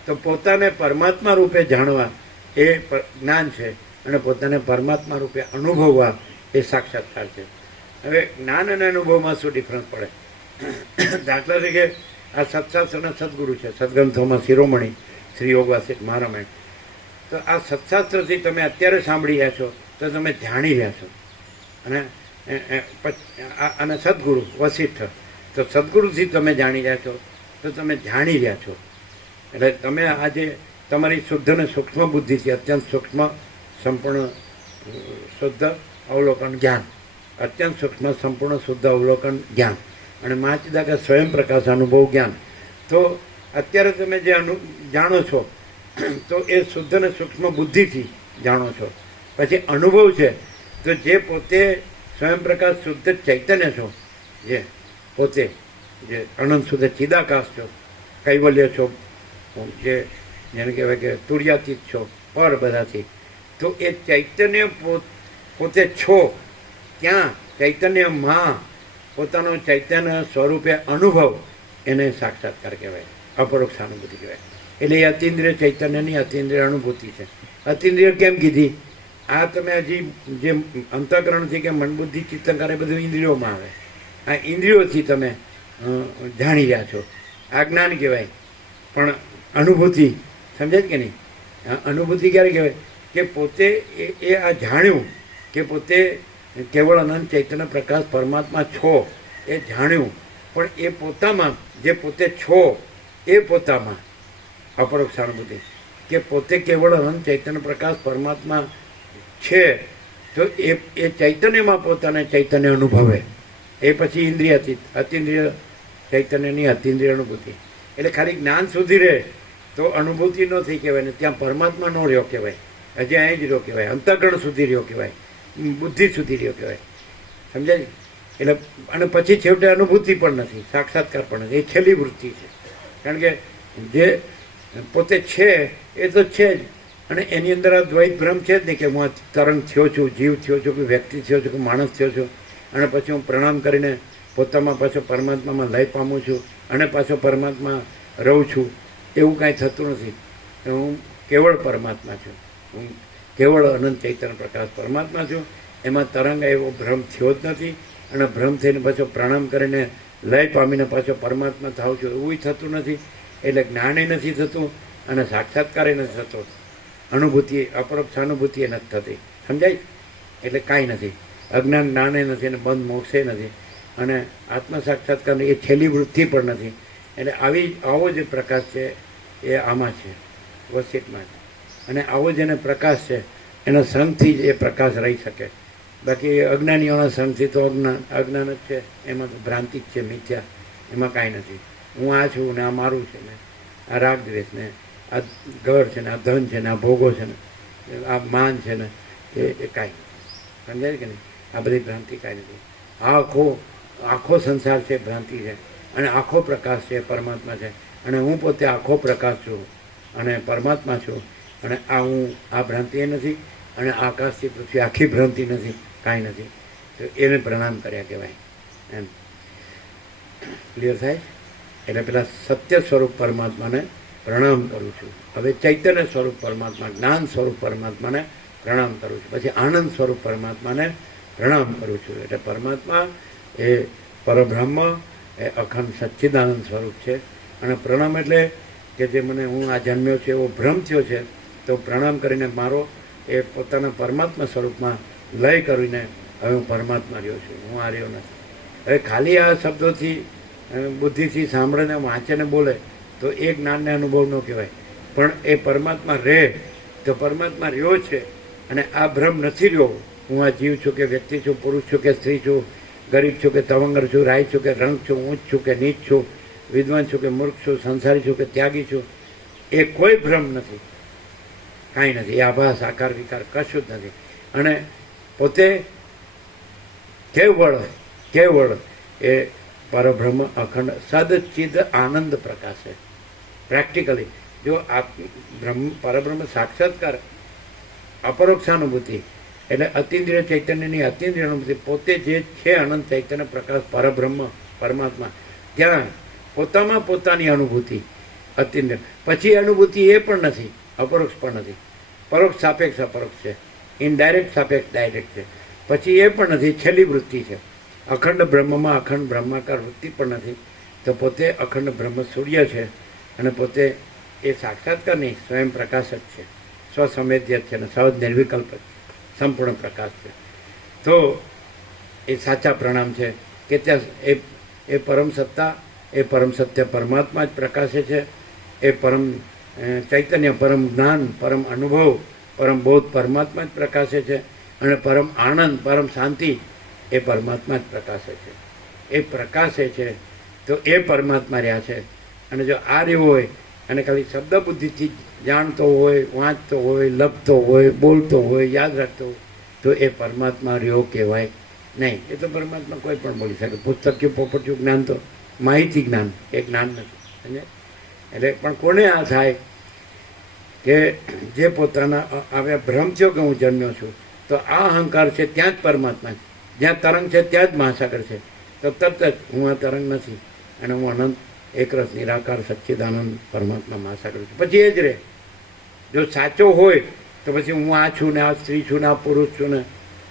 તો પોતાને પરમાત્મા રૂપે જાણવા એ જ્ઞાન છે અને પોતાને પરમાત્મા રૂપે અનુભવવા એ સાક્ષાત્કાર છે. હવે જ્ઞાન અને અનુભવમાં શું ડિફરન્સ પડે? દાખલા તરીકે આ સત્શાસ્ત્રના સદગુરુ છે, સદગ્રંથોમાં શિરોમણી શ્રી યોગ વાસિષ્ઠ મહારામાયણ. તો આ સત્શાસ્ત્રથી તમે અત્યારે સાંભળી રહ્યા છો તો તમે જાણી રહ્યા છો, અને સદગુરુ વસિષ્ઠ, તો સદગુરુથી તમે જાણી રહ્યા છો તો તમે જાણી રહ્યા છો. એટલે તમે આજે તમારી શુદ્ધ અને સૂક્ષ્મ બુદ્ધિથી અત્યંત સૂક્ષ્મ સંપૂર્ણ શુદ્ધ અવલોકન જ્ઞાન, અત્યંત સૂક્ષ્મ સંપૂર્ણ શુદ્ધ અવલોકન જ્ઞાન અને મહાચિદાકાર સ્વયં પ્રકાશ અનુભવ જ્ઞાન. તો અત્યારે તમે જે જાણો છો તો એ શુદ્ધ અને સૂક્ષ્મ બુદ્ધિથી જાણો છો. પછી અનુભવ છે તો જે પોતે સ્વયં પ્રકાશ શુદ્ધ ચૈતન્ય છો, જે પોતે જે અનંત શુદ્ધ ચિદાકાશ છો, કૈવલ્ય છો, જેને કહેવાય કે તુર્યાતીત છો પર બધાથી, તો એ ચૈતન્ય પોતે છો ત્યાં ચૈતન્યમાં પોતાનો ચૈતન્ય સ્વરૂપે અનુભવ એને સાક્ષાત્કાર કહેવાય, અપરોક્ષાનુભૂતિ કહેવાય. એટલે એ અતિન્દ્રિય ચૈતન્યની અતિન્દ્રિય અનુભૂતિ છે. અતિન્દ્રિય કેમ કીધી? આ તમે હજી જે અંતઃકરણથી કે મનબુદ્ધિ ચિત્તકાર એ બધું ઇન્દ્રિયોમાં આવે. આ ઇન્દ્રિયોથી તમે જાણી રહ્યા છો, આ જ્ઞાન કહેવાય. પણ અનુભૂતિ સમજાય કે નહીં? અનુભૂતિ ક્યારે કહેવાય? કે પોતે એ આ જાણ્યું કે પોતે કેવળ અનંત ચૈતન્ય પ્રકાશ પરમાત્મા છો, એ જાણ્યું, પણ એ પોતામાં જે પોતે છો એ પોતામાં અપરોક્ષાનુભૂતિ, કે પોતે કેવળ અનંત ચૈતન્ય પ્રકાશ પરમાત્મા છે, તો એ ચૈતન્યમાં પોતાને ચૈતન્ય અનુભવે. એ પછી ઇન્દ્રિયાતીત અતિન્દ્રિય ચૈતન્યની અતિન્દ્રિય અનુભૂતિ. એટલે ખાલી જ્ઞાન સુધી રહે તો અનુભૂતિ ન થઈ કહેવાય ને, ત્યાં પરમાત્મા ન રહ્યો કહેવાય, હજી અહીં જ રહ્યો કહેવાય, અંતઃકરણ સુધી રહ્યો કહેવાય, બુદ્ધિ સુધી રહ્યો કહેવાય. સમજાય? એટલે અને પછી છેવટે અનુભૂતિ પણ નથી, સાક્ષાત્કાર પણ નથી. એ છેલ્લી વૃત્તિ છે. કારણ કે જે પોતે છે એ તો છે જ, અને એની અંદર આ દ્વૈત ભ્રમ છે જ નહીં કે હું આ તરંગ થયો છું, જીવ થયો છું, કે વ્યક્તિ થયો છું, કે માણસ થયો છું, અને પછી હું પ્રણામ કરીને પોતામાં પાછો પરમાત્મામાં લય પામું છું અને પાછો પરમાત્મા રહું છું. એવું કાંઈ થતું નથી. હું કેવળ પરમાત્મા છું, હું કેવળ અનંત ચૈતન્ય પ્રકાશ પરમાત્મા છું. એમાં તરંગ એવો ભ્રમ થયો જ નથી, અને ભ્રમ થઈને પાછો પ્રણામ કરીને લય પામીને પાછો પરમાત્મા થાવ છું એવું થતું નથી. એટલે જ્ઞાને નથી થતું અને સાક્ષાત્કારે નથી થતો, અનુભૂતિ અપરોક્ષાનુભૂતિ એ નથી થતી. સમજાય? એટલે કાંઈ નથી, અજ્ઞાન જ્ઞાને નથી અને બંધ મોક્ષે નથી, અને આત્મ સાક્ષાત્કારની એ છેલ્લી વૃત્તિ પણ નથી. એટલે આવો જે પ્રકાશ છે એ આમાં છે, વસિષ્ઠમાં છે. અને આવો જેને પ્રકાશ છે એના સંગથી જ એ પ્રકાશ રહી શકે. બાકી અજ્ઞાનીઓના સંગથી તો અજ્ઞાન જ છે, એમાં તો ભ્રાંતિ જ છે, મિથ્યા, એમાં કાંઈ નથી. હું આ છું ને આ મારું છે ને, આ રાગ દ્વેષ ને, આ ઘર છે ને, આ ધન છે ને, આ ભોગો છે ને, આ માન છે ને, એ કાંઈ નથી. સમજાય કે નહીં? આ બધી ભ્રાંતિ કાંઈ નથી. આખો સંસાર છે ભ્રાંતિ છે, અને આખો પ્રકાશ છે પરમાત્મા છે, અને હું પોતે આખો પ્રકાશ છું, અને પરમાત્મા છું, અને આ હું આ ભ્રાંતિ એ નથી, અને આકાશથી પૃથ્વી આખી ભ્રાંતિ નથી, કાંઈ નથી. તો એને પ્રણામ કર્યા કહેવાય એમ. ક્લિયર થાય? એટલે પેલા સત્ય સ્વરૂપ પરમાત્માને પ્રણામ કરું છું. હવે ચૈતન્ય સ્વરૂપ પરમાત્મા, જ્ઞાન સ્વરૂપ પરમાત્માને પ્રણામ કરું છું. પછી આનંદ સ્વરૂપ પરમાત્માને પ્રણામ કરું છું. એટલે પરમાત્મા એ પરબ્રહ્મ એ અખંડ સચ્ચિદાનંદ સ્વરૂપ છે. અને પ્રણામ એટલે કે જે મને હું આ જન્મ્યો છે એવો ભ્રમ થયો છે, તો પ્રણામ કરીને મારો એ પોતાના પરમાત્મા સ્વરૂપમાં લય કરીને હવે હું પરમાત્મા રહ્યો છું, હું આ રહ્યો નથી. હવે ખાલી આ શબ્દોથી બુદ્ધિથી સાંભળીને વાંચે ને બોલે તો એ જ્ઞાનને અનુભવ ન કહેવાય. પણ એ પરમાત્મા રહે તો પરમાત્મા રહ્યો છે, અને આ ભ્રમ નથી રહ્યો. હું આ જીવ છું કે વ્યક્તિ છું, પુરુષ છું કે સ્ત્રી છું, ગરીબ છું કે તવંગર છું, રાય છું કે રંગ છું, ઊંચ છું કે નીચ છું, વિદ્વાન છું કે મૂર્ખ છું, સંસારી છું કે ત્યાગી છું, એ કોઈ ભ્રમ નથી, કાંઈ નથી. એ આભાસ આકાર વિકાર કશું જ નથી. અને પોતે કેવળ એ પરબ્રહ્મ અખંડ સદચિદ આનંદ પ્રકાશ છે. પ્રેક્ટિકલી જો આ પરબ્રહ્મ સાક્ષાત્કાર અપરોક્ષાનુભૂતિ એટલે અતિન્દ્રિય ચૈતન્યની અતિન્દ્રિય અનુભૂતિ, પોતે જે છે અનંત ચૈતન્ય પ્રકાશ પરબ્રહ્મ પરમાત્મા, ત્યાં પોતામાં પોતાની અનુભૂતિ અતિન્દ્રિય. પછી અનુભૂતિ એ પણ નથી, અપરોક્ષ પણ નથી. પરોક્ષ સાપેક્ષ અપરોક્ષ છે, ઇનડાયરેક્ટ સાપેક્ષ ડાયરેક્ટ છે. પછી એ પણ નથી, છેલ્લી વૃત્તિ છે. અખંડ બ્રહ્મમાં અખંડ બ્રહ્માકાર વૃત્તિ પણ નથી. તો પોતે અખંડ બ્રહ્મ સૂર્ય છે, અને પોતે એ સાક્ષાત્કાર નહીં, સ્વયં પ્રકાશ જ છે, સ્વસંવેદ્ય છે, અને સહજ નિર્વિકલ્પ સંપૂર્ણ પ્રકાશ છે. તો એ સાચા પ્રણામ છે કે ત્યાં એ પરમ સત્તા, એ પરમ સત્ય પરમાત્મા જ પ્રકાશે છે. એ પરમ ચૈતન્ય, પરમ જ્ઞાન, પરમ અનુભવ, પરમ બોધ પરમાત્મા જ પ્રકાશે છે. અને પરમ આનંદ, પરમ શાંતિ એ પરમાત્મા જ પ્રકાશે છે. એ પ્રકાશે છે તો એ પરમાત્મા રહ્યા છે. અને જો આ રહ્યો હોય અને ખાલી શબ્દ બુદ્ધિથી જાણતો હોય, વાંચતો હોય, લખતો હોય, બોલતો હોય, યાદ રાખતો હોય, તો એ પરમાત્મા રહ્યો કહેવાય નહીં. એ તો પરમાત્મા કોઈ પણ બોલી શકે. પુસ્તકિયું પોપટિયું જ્ઞાન તો માહિતી જ્ઞાન, એ જ્ઞાન નથી. સમજે? એટલે પણ કોને આ થાય કે જે પોતાના હવે ભ્રમ થયો કે હું જન્મ્યો છું, તો આ અહંકાર છે ત્યાં જ પરમાત્મા છે. જ્યાં તરંગ છે ત્યાં જ મહાસાગર છે. તો તરત જ હું આ તરંગ નથી, અને હું અનંત એકરસ નિરાકાર સચ્ચિદાનંદ પરમાત્મા મહાસાગર છું. પછી એ જ રહે. જો સાચો હોય તો પછી હું આ છું ને, આ સ્ત્રી છું ને, આ પુરુષ છું ને,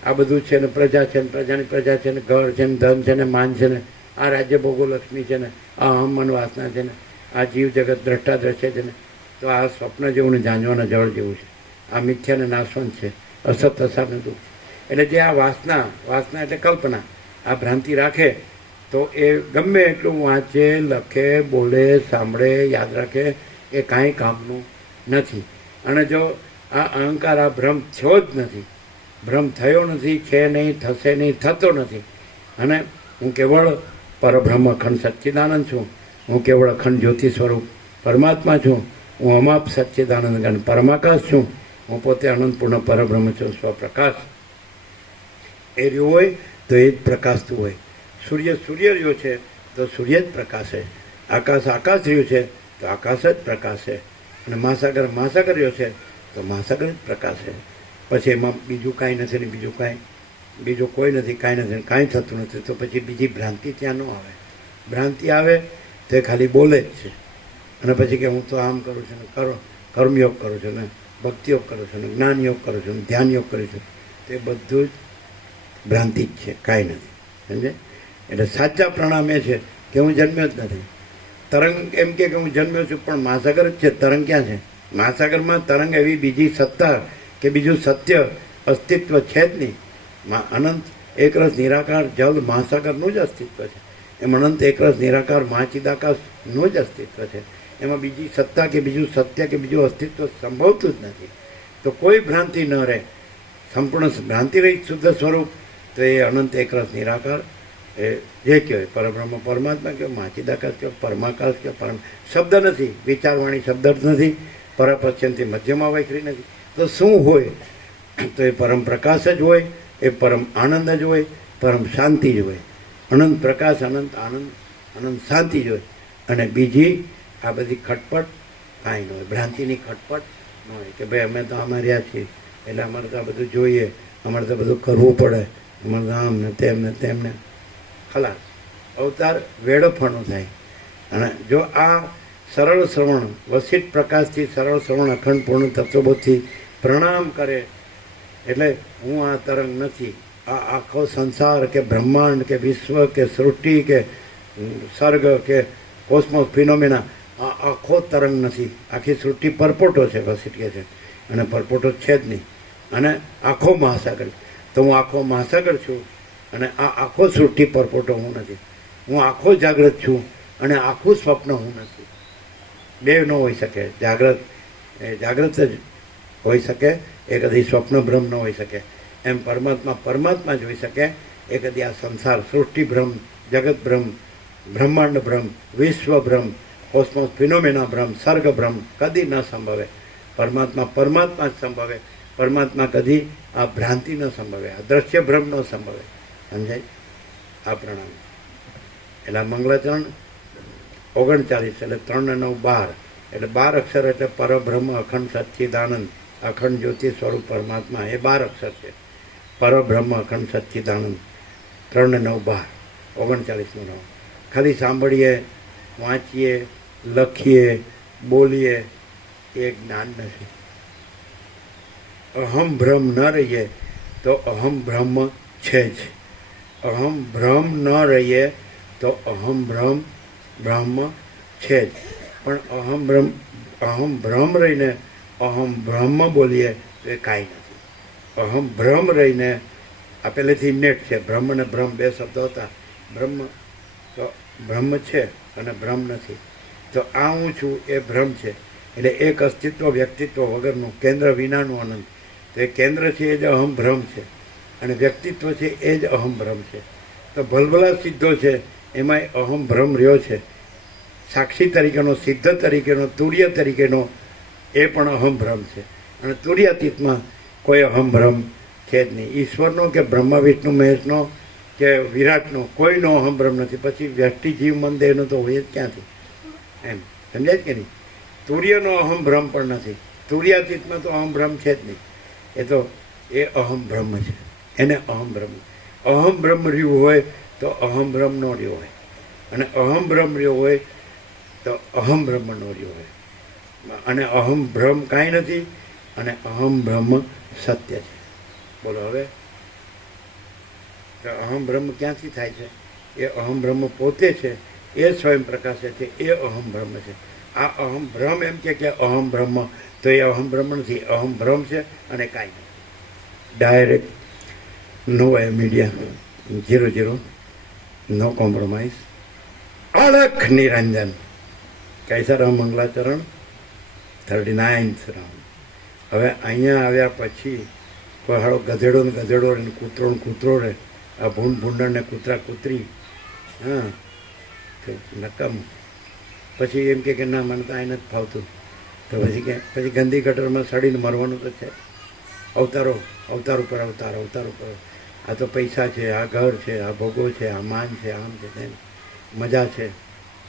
આ બધું છે ને, પ્રજા છે ને, પ્રજાની પ્રજા છે ને, ઘર છે ને, ધન છે ને, માન છે ને, આ રાજ્ય ભોગો લક્ષ્મી છે ને, આ અહમ મન વાસના છે ને, આ જીવ જગત દ્રષ્ટા દ્રશ્ય છે ને, તો આ સ્વપ્ન જેવું ને ઝાંઝવાના જળ જેવું છે. આ મિથ્યા ને નાશવંત છે, અસત અસાર ને દુઃખ. એટલે જે આ વાસના એટલે કલ્પના, આ ભ્રાંતિ રાખે તો એ ગમે એટલું વાંચે, લખે, બોલે, સાંભળે, યાદ રાખે, એ કાંઈ કામનું નથી. અને જો આ અહંકાર, આ ભ્રમ થયો જ નથી, ભ્રમ થયો નથી, છે નહીં, થશે નહીં, થતો નથી. અને હું કેવળ પરબ્રહ્મ અખંડ સચ્ચિદાનંદ છું, હું કેવળ અખંડ જ્યોતિ સ્વરૂપ પરમાત્મા છું, હું અમાપ સચ્ચિદાનંદ અને પરમાકાશ છું, હું પોતે અનંતપૂર્ણ પરબ્રહ્મ છું, સ્વપ્રકાશ. એ રહ્યું હોય તો એ જ પ્રકાશતું હોય. સૂર્ય રહ્યો છે તો સૂર્ય જ પ્રકાશે. આકાશ રહ્યું છે તો આકાશ જ પ્રકાશે. અને મહાસાગર રહ્યો છે તો મહાસાગર જ પ્રકાશે. પછી એમાં બીજું કાંઈ નથી ને બીજું કોઈ નથી, કાંઈ નથી, કાંઈ થતું નથી. તો પછી બીજી ભ્રાંતિ ત્યાં ન આવે. ભ્રાંતિ આવે તો એ ખાલી બોલે જ છે. અને પછી કે હું તો આમ કરું છું ને, કર્મયોગ કરું છું ને, ભક્તિયોગ કરું છું ને, જ્ઞાનયોગ કરું છું ને, ધ્યાનયોગ કરું છું, તો એ બધું જ ભ્રાંતિ જ છે, કાંઈ નથી. સમજે? એટલે સાચા પ્રણામ એ છે કે હું જન્મ્યો જ નથી. તરંગ એમ કે હું જન્મ્યો છું, પણ મહાસાગર જ છે. તરંગ ક્યાં છે? મહાસાગરમાં તરંગ એવી બીજી સત્તા કે બીજું સત્ય અસ્તિત્વ છે જ નહીં. અનંત એકરસ નિરાકાર જલ મહાસાગરનું જ અસ્તિત્વ છે. એમ અનંત એકરસ નિરાકાર મહાચિદાકાશનું જ અસ્તિત્વ છે. એમાં બીજી સત્તા કે બીજું સત્ય કે બીજું અસ્તિત્વ સંભવતું જ નથી. તો કોઈ ભ્રાંતિ ન રહે, સંપૂર્ણ ભ્રાંતિ રહી શુદ્ધ સ્વરૂપ, તો એ અનંત એકરસ નિરાકાર એ જે કહેવાય પરબ્રહ્મ પરમાત્મા કહેવાય, મહાચિદાકાશ કહેવાય, પરમાકાશ કહેવાય. શબ્દ નથી, વિચારવાણી શબ્દ નથી, પરાપશ્યંતી મધ્યમાં વૈખરી નથી. તો શું હોય? તો એ પરમ પ્રકાશ જ હોય, એ પરમ આનંદ જ હોય, પરમ શાંતિ જ હોય. અનંત પ્રકાશ, અનંત આનંદ, અનંત શાંતિ જ હોય. અને બીજી આ બધી ખટપટ કાંઈ ન હોય. ભ્રાંતિની ખટપટ ન હોય કે ભાઈ અમે તો આમાં રહ્યા છીએ એટલે અમારે તો આ બધું જોઈએ, અમારે તો બધું કરવું પડે, અમારે તો આમ ને તેમ ને તેમ ને. ખલાસ. અવતાર વેડફાણું થાય. અને જો આ સરળ શ્રવણ વસિષ્ઠ પ્રકાશથી સરળ શ્રવણ અખંડ પૂર્ણ તત્વબોધથી પ્રણામ કરે એટલે હું આ તરંગ નથી, આ આખો સંસાર કે બ્રહ્માંડ કે વિશ્વ કે સૃષ્ટિ કે સર્ગ કે કોસ્મોસ ફિનોમિના આ આખો તરંગ નથી. આખી સૃષ્ટિ પરપોટો છે વસિષ્ઠ કહે છે, અને પરપોટો છે જ નહીં. અને આખો મહાસાગર, તો હું આખો મહાસાગર છું અને આ આખો સૃષ્ટિ પરપોટો હું નથી. હું આખો જાગ્રત છું અને આખું સ્વપ્ન હું નથી. બે ન હોઈ શકે. જાગ્રત જ હોઈ શકે, એ કદી સ્વપ્ન બ્રહ્મ ન હોઈ શકે. એમ પરમાત્મા જ હોઈ શકે, એ કદી આ સંસાર સૃષ્ટિ બ્રહ્મ, જગત બ્રહ્મ, બ્રહ્માંડ બ્રહ્મ, વિશ્વ બ્રહ્મ, કોસ્મોસ ફિનોમેના બ્રહ્મ, સર્ગ બ્રહ્મ કદી ન સંભવે. પરમાત્મા જ સંભવે. પરમાત્મા કદી આ ભ્રાંતિ ન સંભવે, આ દ્રશ્ય ભ્રમ ન સંભવે. સમજાય? આ પ્રણામ. એટલે આ મંગલાચરણ 39 એટલે 3 ને 9 12 એટલે 12 અક્ષર એટલે પરબ્રહ્મ અખંડ સચ્ચિદાનંદ અખંડ જ્યોતિ સ્વરૂપ પરમાત્મા, એ 12 અક્ષર છે. પરબ્રહ્મ અખંડ સચ્ચિદાનંદ 3 ને 9 12 39 નો 9. ખાલી સાંભળીએ, વાંચીએ, લખીએ, બોલીએ એ જ્ઞાન નથી. અહમ ભ્રમ ન રહીએ તો અહમ બ્રહ્મ છે જ. અહમ ભ્રમ ન રહીએ તો અહમ બ્રહ્મ છે જ. પણ અહમ ભ્રમ રહીને અહમ બ્રહ્મ બોલીએ તો એ કાંઈ નથી. અહમ ભ્રમ રહીને આ પહેલેથી નેટ છે. બ્રહ્મ અને ભ્રમ બે શબ્દો હતા. બ્રહ્મ તો બ્રહ્મ છે અને ભ્રમ નથી. તો આ હું છું એ ભ્રમ છે. એટલે એક અસ્તિત્વ વ્યક્તિત્વ વગરનું કેન્દ્ર વિનાનું અનંત. તો એ કેન્દ્ર છે એ જ અહમ ભ્રમ છે, અને વ્યક્તિત્વ છે એ જ અહમ ભ્રમ છે. તો ભલભલા સિદ્ધો છે એમાંય અહમ ભ્રમ રહ્યો છે. સાક્ષી તરીકેનો, સિદ્ધ તરીકેનો, તુર્ય તરીકેનો એ પણ અહમ ભ્રમ છે. અને તુર્યાતીતમાં કોઈ અહમ ભ્રમ છે જ નહીં. ઈશ્વરનો કે બ્રહ્મા વિષ્ણુ મહેશનો કે વિરાટનો કોઈનો અહમ ભ્રમ નથી. પછી વ્યષ્ટિ જીવ મન દેહનો તો હોય જ ક્યાંથી? એમ સમજાય કે નહીં? તુર્યનો અહમ ભ્રમ પણ નથી. તુર્યાતીતમાં તો અહમ ભ્રમ છે જ નહીં. એ તો એ અહમ બ્રહ્મ છે. એને અહમ બ્રહ્મ. અહમ બ્રહ્મ રહ્યું હોય તો અહમ બ્રહ્મ નો રહ્યો હોય, અને અહમ બ્રહ્મ રહ્યો હોય તો અહમ બ્રહ્મ નો રહ્યો હોય. અને અહમ ભ્રમ કાંઈ નથી, અને અહમ બ્રહ્મ સત્ય છે. બોલો હવે અહમ બ્રહ્મ ક્યાંથી થાય છે? એ અહમ બ્રહ્મ પોતે છે, એ સ્વયં પ્રકાશે છે, એ અહમ બ્રહ્મ છે. આ અહમ ભ્રમ એમ કે અહમ બ્રહ્મ, તો એ અહમ બ્રહ્મ નથી. અહમ ભ્રમ છે અને કાંઈ નથી. ડાયરેક્ટ નો મીડિયા 00 નો કોમ્પ્રોમાઇઝ. અલખ નિરંજન. કૈસર મંગલાચરણ 39th રાઉન્ડ. હવે અહીંયા આવ્યા પછી કોઈ હાડો ગધેડો ને કૂતરો રહે, આ ભૂંડ ને કૂતરી, હા તો નકામ. પછી એમ કે ના મને તો આ નથી ફાવતું, તો પછી ગંદી ગટરમાં સડીને મરવાનું તો છે. અવતાર ઉપર અવતાર. આ તો પૈસા છે, આ ઘર છે, આ ભોગો છે, આ માન છે, આમ છે, તેમ મજા છે,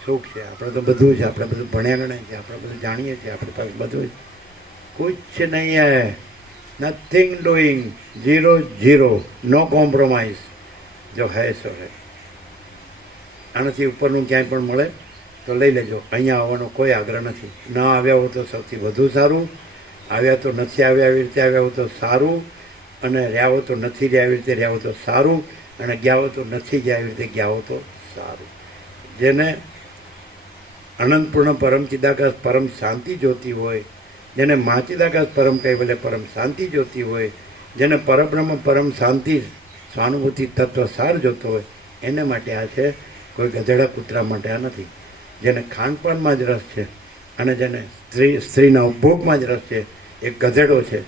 સુખ છે. આપણે તો બધું છે. આપણે બધું ભણ્યા ગણાય છે, આપણે બધું જાણીએ છીએ, આપણી પાસે બધું જ. કુછ નહીં હે, નથિંગ ડુઈંગ, 0 નો કોમ્પ્રોમાઇઝ. જો હે સો હે. આનાથી ઉપરનું ક્યાંય પણ મળે તો લઈ લેજો. અહીંયા આવવાનો કોઈ આગ્રહ નથી. ન આવ્યા હોય તો સૌથી વધુ સારું, આવ્યા તો નથી આવ્યા આવી રીતે આવ્યા હોય તો સારું, અને રહ્યા હોય તો નથી રહ્યા આવી રીતે રહ્યા હોય તો સારું, અને ગયા હોય તો નથી ગયા આવી રીતે ગયા હોય તો સારું. જેને અનંતપૂર્ણ પરમ ચિદાકાશ પરમ શાંતિ જોતી હોય, જેને માચિદાકાશ પરમ કૈવલ્ય પરમ શાંતિ જોતી હોય, જેને પરબ્રહ્મ પરમ શાંતિ સ્વાનુભૂતિ તત્વ સાર જોતો હોય, એને માટે આ છે. કોઈ ગધેડા કૂતરા માટે આ નથી. જેને ખાનપાનમાં જ રસ છે અને જેને સ્ત્રીના ઉપભોગમાં જ રસ છે, એ ગધેડો છે.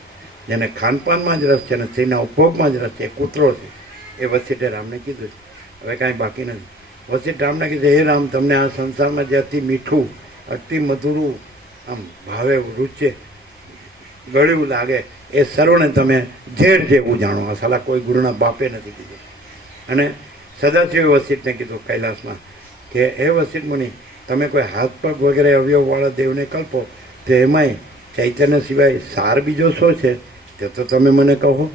જેને ખાનપાનમાં જ રસ છે અને સ્ત્રીના ઉપભોગમાં જ રસ છે, એ કૂતરો છે. એ વસિષ્ઠે રામને કીધું છે. હવે કાંઈ બાકી નથી. વસિષ્ઠ રામને કીધું, હે રામ, તમને આ સંસારમાં જે અતિ મીઠું, અતિ મધુરું, આમ ભાવે રૂચે, ગળ્યું લાગે, એ સર્વને તમે ઝેર જેવું જાણો. આ સલાહ કોઈ ગુરુના બાપે નથી કીધું. અને સદાશિવે વસિષ્ઠને કીધું કૈલાસમાં કે હે વસિષ્ઠ મુનિ, તમે કોઈ હાથ પગ વગેરે અવયવવાળા દેવને કલ્પો તો એમાંય ચૈતન્ય સિવાય સાર બીજો શું છે તે તો તમે મને કહો.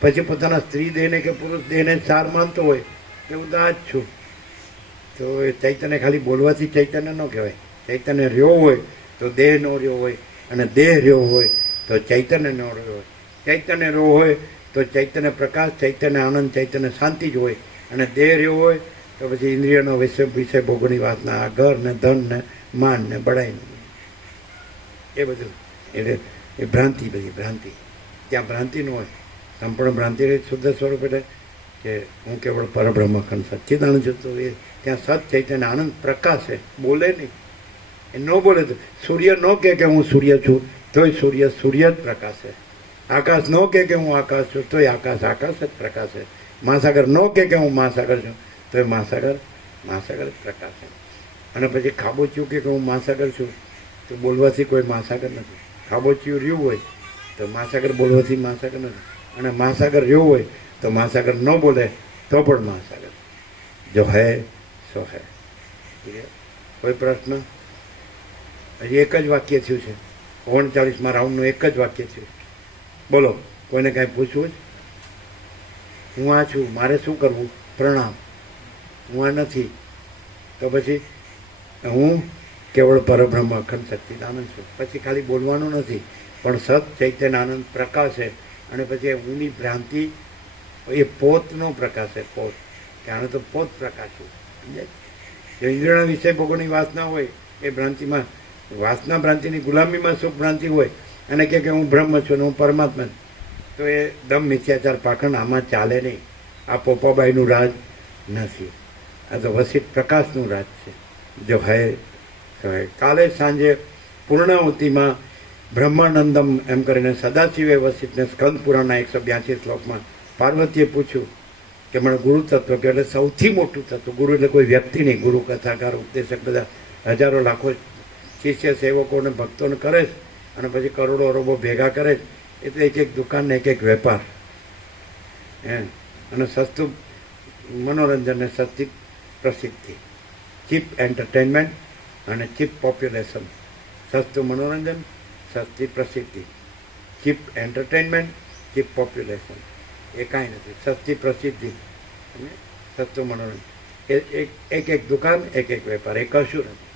પછી પોતાના સ્ત્રી દેહને કે પુરુષ દેહને સાર માનતો હોય કે હું તો આ જ છું, તો એ ચૈતન્ય ખાલી બોલવાથી ચૈતન્ય ન કહેવાય. ચૈતન્ય રહ્યો હોય તો દેહ ન રહ્યો હોય, અને દેહ રહ્યો હોય તો ચૈતન્ય ન રહ્યો હોય. ચૈતન્ય રહ્યો હોય તો ચૈતન્ય પ્રકાશ, ચૈતન્ય આનંદ, ચૈતન્ય શાંતિ જ હોય, અને દેહ રહ્યો હોય તો પછી ઇન્દ્રિયનો વિષય ભોગોની વાતના, આ ઘર ને ધન ને માન ને બડાઈ એ બધું એટલે એ ભ્રાંતિ, બધી ભ્રાંતિ. ત્યાં ભ્રાંતિ ન હોય, સંપૂર્ણ ભ્રાંતિ રહી શુદ્ધ સ્વરૂપ એટલે કે હું કેવળ પરબ્રહ્મ અખંડ સચ્ચિદાનંદ છું. તો એ ત્યાં સત ચૈતન્ય આનંદ પ્રકાશ છે, બોલે નહીં. એ ન બોલે તો સૂર્ય ન કહે કે હું સૂર્ય છું તોય સૂર્ય જ પ્રકાશ છે. આકાશ ન કહે કે હું આકાશ છું તોય આકાશ જ પ્રકાશ છે. મહાસાગર ન કહે કે હું મહાસાગર છું તોય મહાસાગર જ પ્રકાશ છે. અને પછી ખાબોચિયું કહે કે હું મહાસાગર છું તો બોલવાથી કોઈ મહાસાગર નથી. ખાબોચિયું રહ્યું હોય તો મહાસાગર બોલવાથી મહાસાગર નથી, અને મહાસાગર રહ્યું હોય તો મહાસાગર ન બોલે તો પણ મહાસાગર. જો હૈ સો હૈ. કોઈ પ્રશ્ન? હજી એક જ વાક્ય થયું છે, 39માં રાઉન્ડનું એક જ વાક્ય થયું. બોલો, કોઈને કાંઈ પૂછવું જ? હું આ છું, મારે શું કરવું? પ્રણામ. હું આ નથી તો પછી હું કેવળ પરબ્રહ્મ અખંડ સચ્ચિદાનંદ છું. પછી ખાલી બોલવાનું નથી, પણ સત ચૈતન્ય આનંદ પ્રકાશ છે. અને પછી હુંની ભ્રાંતિ એ પોતનો પ્રકાશ છે. પોત કે આને તો પોત પ્રકાશ છે. સમજાય? જો ઇન્દ્રિયના વિષય ભોગોની વાસના હોય એ ભ્રાંતિમાં, વાસના ભ્રાંતિની ગુલામીમાં સુખ ભ્રાંતિ હોય અને કે હું બ્રહ્મ છું ને હું પરમાત્મા, તો એ દમ મિથ્યાચાર પાખંડ આમાં ચાલે નહીં. આ પોપાબાઈનું રાજ નથી, આ તો વસિષ્ઠ પ્રકાશનું રાજ છે. જો હૈ તો હૈ. કાલે સાંજે પૂર્ણાહુતિમાં બ્રહ્માનંદમ એમ કરીને સદાશિવે વસિષ્ઠને સ્કંદ પુરાણના 182 શ્લોકમાં પાર્વતીએ પૂછ્યું કે મને ગુરુ તત્વ કે એટલે સૌથી મોટું તત્વ. ગુરુ એટલે કોઈ વ્યક્તિ નહીં, ગુરુ કથાકાર ઉપદેશક બધા હજારો લાખો શિષ્ય સેવકોને ભક્તોને કરે છે, અને પછી કરોડો અરબો ભેગા કરે છે. એ તો એક દુકાનને એક વેપાર, અને સસ્તું મનોરંજન ને સસ્તી પ્રસિદ્ધિ, ચીપ એન્ટરટેનમેન્ટ અને ચીપ પોપ્યુલેશન. સસ્તું મનોરંજન, સસ્તી પ્રસિદ્ધિ, ચીપ એન્ટરટેનમેન્ટ, ચીપ પોપ્યુલેશન. એ કાંઈ નથી. સસ્તી પ્રસિદ્ધિ અને સસ્તું મનોરંજન, એક દુકાન, એક વેપાર, એ કશું નથી.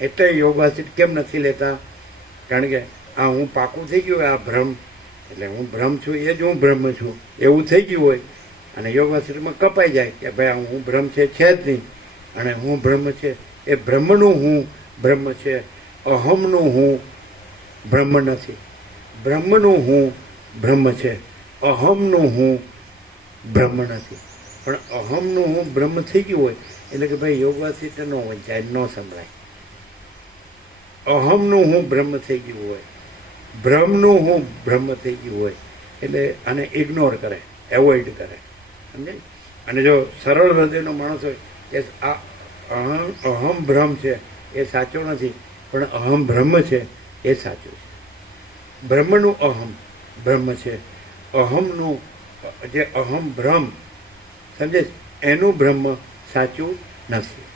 એટલે યોગવાસિત કેમ નથી લેતા? કારણ કે આ હું પાકું થઈ ગયું, આ ભ્રમ, એટલે હું ભ્રમ છું એ જ હું બ્રહ્મ છું એવું થઈ ગયું હોય, અને યોગવાસિતમાં કપાઈ જાય કે ભાઈ હું ભ્રમ છે જ નહીં, અને હું બ્રહ્મ છે એ બ્રહ્મનું હું બ્રહ્મ છે, અહમનું હું બ્રહ્મ નથી. બ્રહ્મનું હું બ્રહ્મ છે, અહમનું હું બ્રહ્મ નથી. પણ અહમનું હું બ્રહ્મ થઈ ગયું હોય એટલે કે ભાઈ યોગવાસિત ન વંચાય, ન સંભળાય. અહમનું હું બ્રહ્મ થઈ ગયું હોય, બ્રહ્મનું હું બ્રહ્મ થઈ ગયું હોય એટલે આને ઇગ્નોર કરે, એવોઇડ કરે. સમજાય? અને જો સરળ હૃદયનો માણસ હોય કે આ અહમ ભ્રમ છે એ સાચો નથી, પણ અહમ બ્રહ્મ છે એ સાચું છે. બ્રહ્મનું અહમ બ્રહ્મ છે, અહમનું જે અહમ ભ્રમ સમજે એનું બ્રહ્મ સાચું નથી.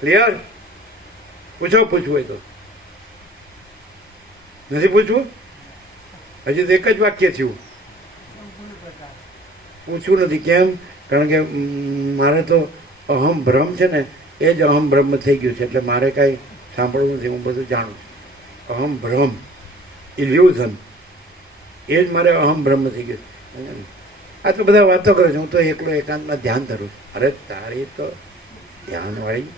ક્લિયર? પૂછવું હોય તો. નથી પૂછવું? હજી તો એક જ વાક્ય થયું. પૂછવું નથી. કેમ? કારણ કે મારે તો અહમ ભ્રમ છે ને એ જ અહમ બ્રહ્મ થઈ ગયું છે, એટલે મારે કાંઈ સાંભળવું નથી. હું બધું જાણું છું. અહમ ભ્રમ, ઇલ્યુઝન, એ જ મારે અહમ બ્રહ્મ થઈ ગયું. આ તો બધા વાતો કરે છે, હું તો એકલો એકાંતમાં ધ્યાન ધરું છું. અરે તારી તો ધ્યાનવાળી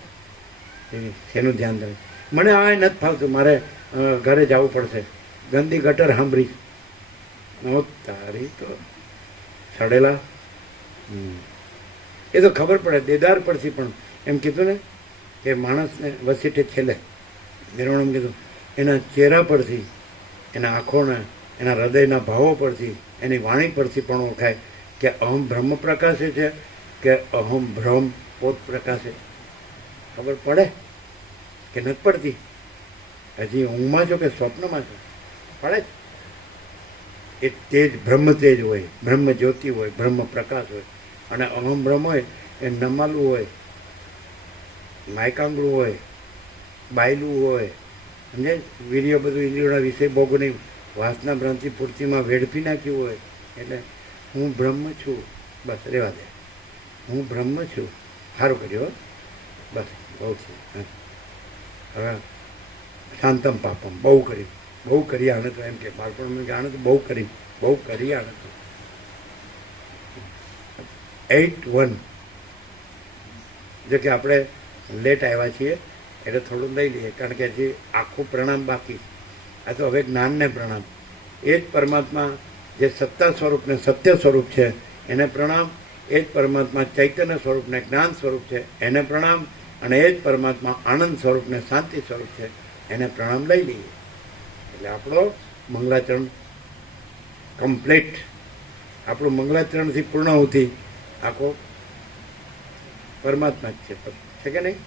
શેનું ધ્યાન ધરું? મને આ નથી ફાવતું, મારે ઘરે જવું પડશે, ગંદી ગટર સાંભળી. તારી તો સડેલા. એ તો ખબર પડે દેદાર પરથી. પણ એમ કીધું ને કે માણસને વસીઠે છેલ્લે નિર્વાણમ કીધું, એના ચહેરા પરથી, એના આંખોના, એના હૃદયના ભાવો પરથી, એની વાણી પરથી પણ ઓળખાય કે અહમ બ્રહ્મ પ્રકાશે છે કે અહમ ભ્રમ પોત પ્રકાશે. ખબર પડે કે નથી પડતી? હજી ઊંઘમાં છો કે સ્વપ્નમાં છો? પડે જ. એ તેજ બ્રહ્મ તેજ હોય, બ્રહ્મ જ્યોતિ હોય, બ્રહ્મ પ્રકાશ હોય. અને અહમ બ્રહ્મ હોય એ નમાલું હોય, માયકાંગળું હોય, બાયલું હોય, સમજે વીર્ય બધું ઇન્દ્રિયોના વિષય ભોગોની વાસના ભ્રાંતિ પૂર્તિમાં વેડફી નાખ્યું હોય એટલે હું બ્રહ્મ છું બસ રહેવા દે, હું બ્રહ્મ છું, સારું કર્યું હો, બસ બહુ છે. હવે શાંતમ પાપમ બહુ કરી આને તો એમ કે બાળપણમાં કે આને તો બહુ કરી આને તો 8:1 જો કે આપણે લેટ આવ્યા છીએ એટલે થોડું લઈ લઈએ કારણ કે હજી આખું પ્રણામ બાકી. આ તો હવે જ્ઞાનને પ્રણામ. એ જ પરમાત્મા જે સત્તા સ્વરૂપ ને સત્ય સ્વરૂપ છે એને પ્રણામ, એ જ પરમાત્મા ચૈતન્ય સ્વરૂપ ને જ્ઞાન સ્વરૂપ છે એને પ્રણામ, અને એ જ પરમાત્મા આનંદ સ્વરૂપ ને શાંતિ સ્વરૂપ છે એને પ્રણામ લઈ લઈએ. એટલે આપણો મંગલાચરણ કમ્પ્લીટ. આપણું મંગલાચરણથી પૂર્ણાહુતિ આખો પરમાત્મા જ છે કે નહીં?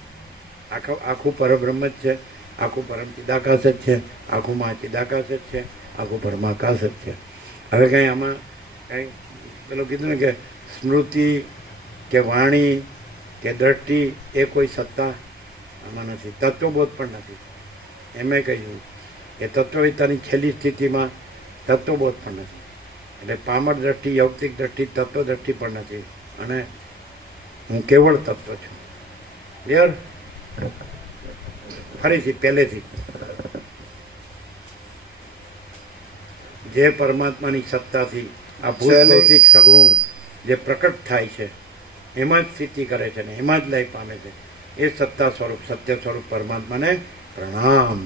આખું પરબ્રહ્મ જ છે, આખું પરમ ચિદાકાશ જ છે, આખું મહાચિદાકાશ જ છે, આખું પરમાકાશ જ છે. હવે કંઈ આમાં કંઈ પેલું કીધું ને કે સ્મૃતિ કે વાણી કે દ્રષ્ટિ એ કોઈ સત્તા આમાં નથી, તત્વબોધ પણ નથી. એમે કહ્યું કે તત્વવિદ્યાની છેલ્લી સ્થિતિમાં તત્વબોધ પણ નથી. એટલે પામર દ્રષ્ટિ, યૌક્તિક દ્રષ્ટિ, તત્વ દ્રષ્ટિ પણ નથી, અને હું કેવળ તત્વ છું. ક્લિયર? ફરીથી પહેલેથી જે પરમાત્માની સત્તાથી આ ભૌતિક સગુણ જે પ્રકટ થાય છે એમાં જ સ્થિતિ કરે છે ને એમાં જ લય પામે છે, એ સત્તા સ્વરૂપ સત્ય સ્વરૂપ પરમાત્માને પ્રણામ.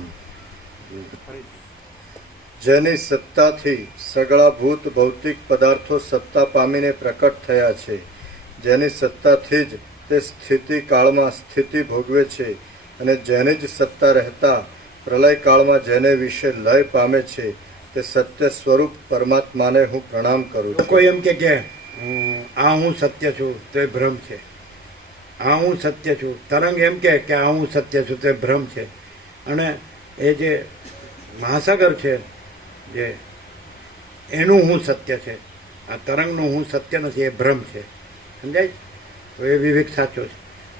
જેની સત્તાથી સગળા ભૂત ભૌતિક પદાર્થો સત્તા પામીને પ્રકટ થયા છે, જેની સત્તાથી જ તે સ્થિતિ કાળમાં સ્થિતિ ભોગવે છે, અને જેની જ સત્તા રહેતા પ્રલય કાળમાં જેને વિશે લય પામે છે તે સત્ય સ્વરૂપ પરમાત્માને હું પ્રણામ કરું છું. કોઈ એમ કે આ હું સત્ય છું તો એ ભ્રમ છે, આ હું સત્ય છું. તરંગ એમ કે આ હું સત્ય છું તો એ ભ્રમ છે. અને એ જે મહાસાગર છે જે એનું હું સત્ય છે, આ તરંગનું હું સત્ય નથી, એ ભ્રમ છે. સમજાય? તો એ વિવેક સાચો છે.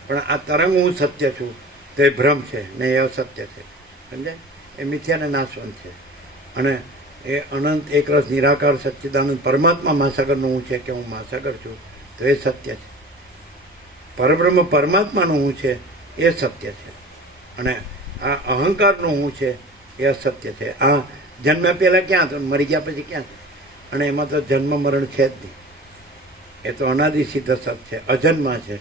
પણ આ તરંગ હું સત્ય છું તો એ ભ્રમ છે ને એ અસત્ય છે. સમજાય? એ મિથ્યાને નાશવંત છે. અને એ અનંત એકરસ નિરાકાર સચ્ચિદાનંદ પરમાત્મા મહાસાગરનું હું છે કે હું મહાસાગર છું તો એ સત્ય છે. પરબ્રહ્મ પરમાત્માનું હું છે એ સત્ય છે. અને આ અહંકારનું હું છે એ અસત્ય છે. આ જન્મ્યા પહેલાં ક્યાં હતો, મરી ગયા પછી ક્યાં? અને એમાં તો જન્મ મરણ છે જ નહીં. એ તો અનાદિ સિદ્ધ સત છે, અજન્મા છે,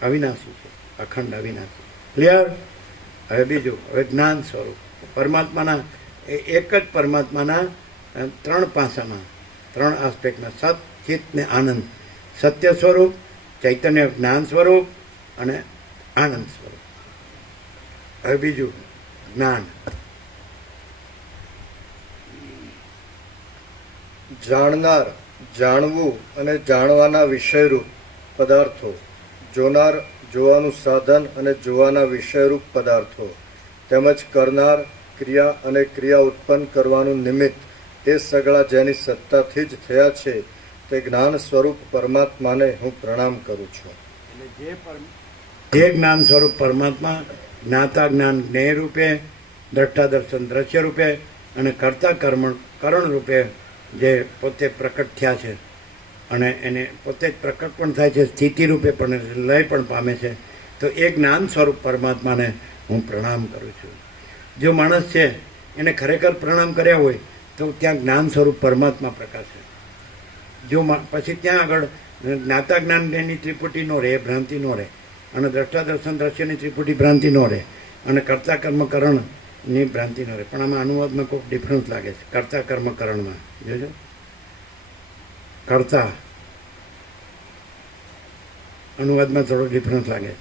અવિનાશી છે, અખંડ અવિનાશી. ક્લિયર? હવે બીજું, હવે જ્ઞાન સ્વરૂપ પરમાત્માના એક જ પરમાત્માના 3 પાસાના 3 આસ્પેક્ટના સત, ચિત્ત ને આનંદ. સત્ય સ્વરૂપ, ચૈતન્ય જ્ઞાન સ્વરૂપ અને આનંદ સ્વરૂપ. હવે બીજું જ્ઞાન. જાણનાર, જાણવું અને જાણવાના વિષયરૂપ પદાર્થો, જોનાર, જોવાનું સાધન અને જોવાના વિષયરૂપ પદાર્થો, તેમજ કરનાર, ક્રિયા અને ક્રિયા ઉત્પન્ન કરવાનું નિમિત્ત, એ સગળા જેની સત્તાથી જ થયા છે તે જ્ઞાન સ્વરૂપ પરમાત્માને હું પ્રણામ કરું છું. જે જ્ઞાન સ્વરૂપ પરમાત્મા જ્ઞાતા જ્ઞાન જ્ઞેય રૂપે, દ્રષ્ટા દર્શન દ્રશ્ય રૂપે અને કર્તા કરણ રૂપે જે પોતે પ્રકટ થયા છે, અને એને પોતે જ પ્રકટ પણ થાય છે, સ્થિતિ રૂપે પણ લય પણ પામે છે, તો એ જ્ઞાન સ્વરૂપ પરમાત્માને હું પ્રણામ કરું છું. જો માણસ છે એને ખરેખર પ્રણામ કર્યા હોય તો ત્યાં જ્ઞાન સ્વરૂપ પરમાત્મા પ્રકાશે. જો પછી ત્યાં આગળ જ્ઞાતા જ્ઞાનની ત્રિપુટી નો રહે, એ ભ્રાંતિ નો રહે, અને દ્રષ્ટા દર્શન દ્રશ્યની ત્રિપુટી ભ્રાંતિ નો રહે, અને કર્તા કર્મકરણની ભ્રાંતિ નો રહે. પણ આમાં અનુવાદમાં કોઈક ડિફરન્સ લાગે છે. કર્તા કર્મકરણમાં જોજો, કર્તા અનુવાદમાં થોડો ડિફરન્સ લાગે છે.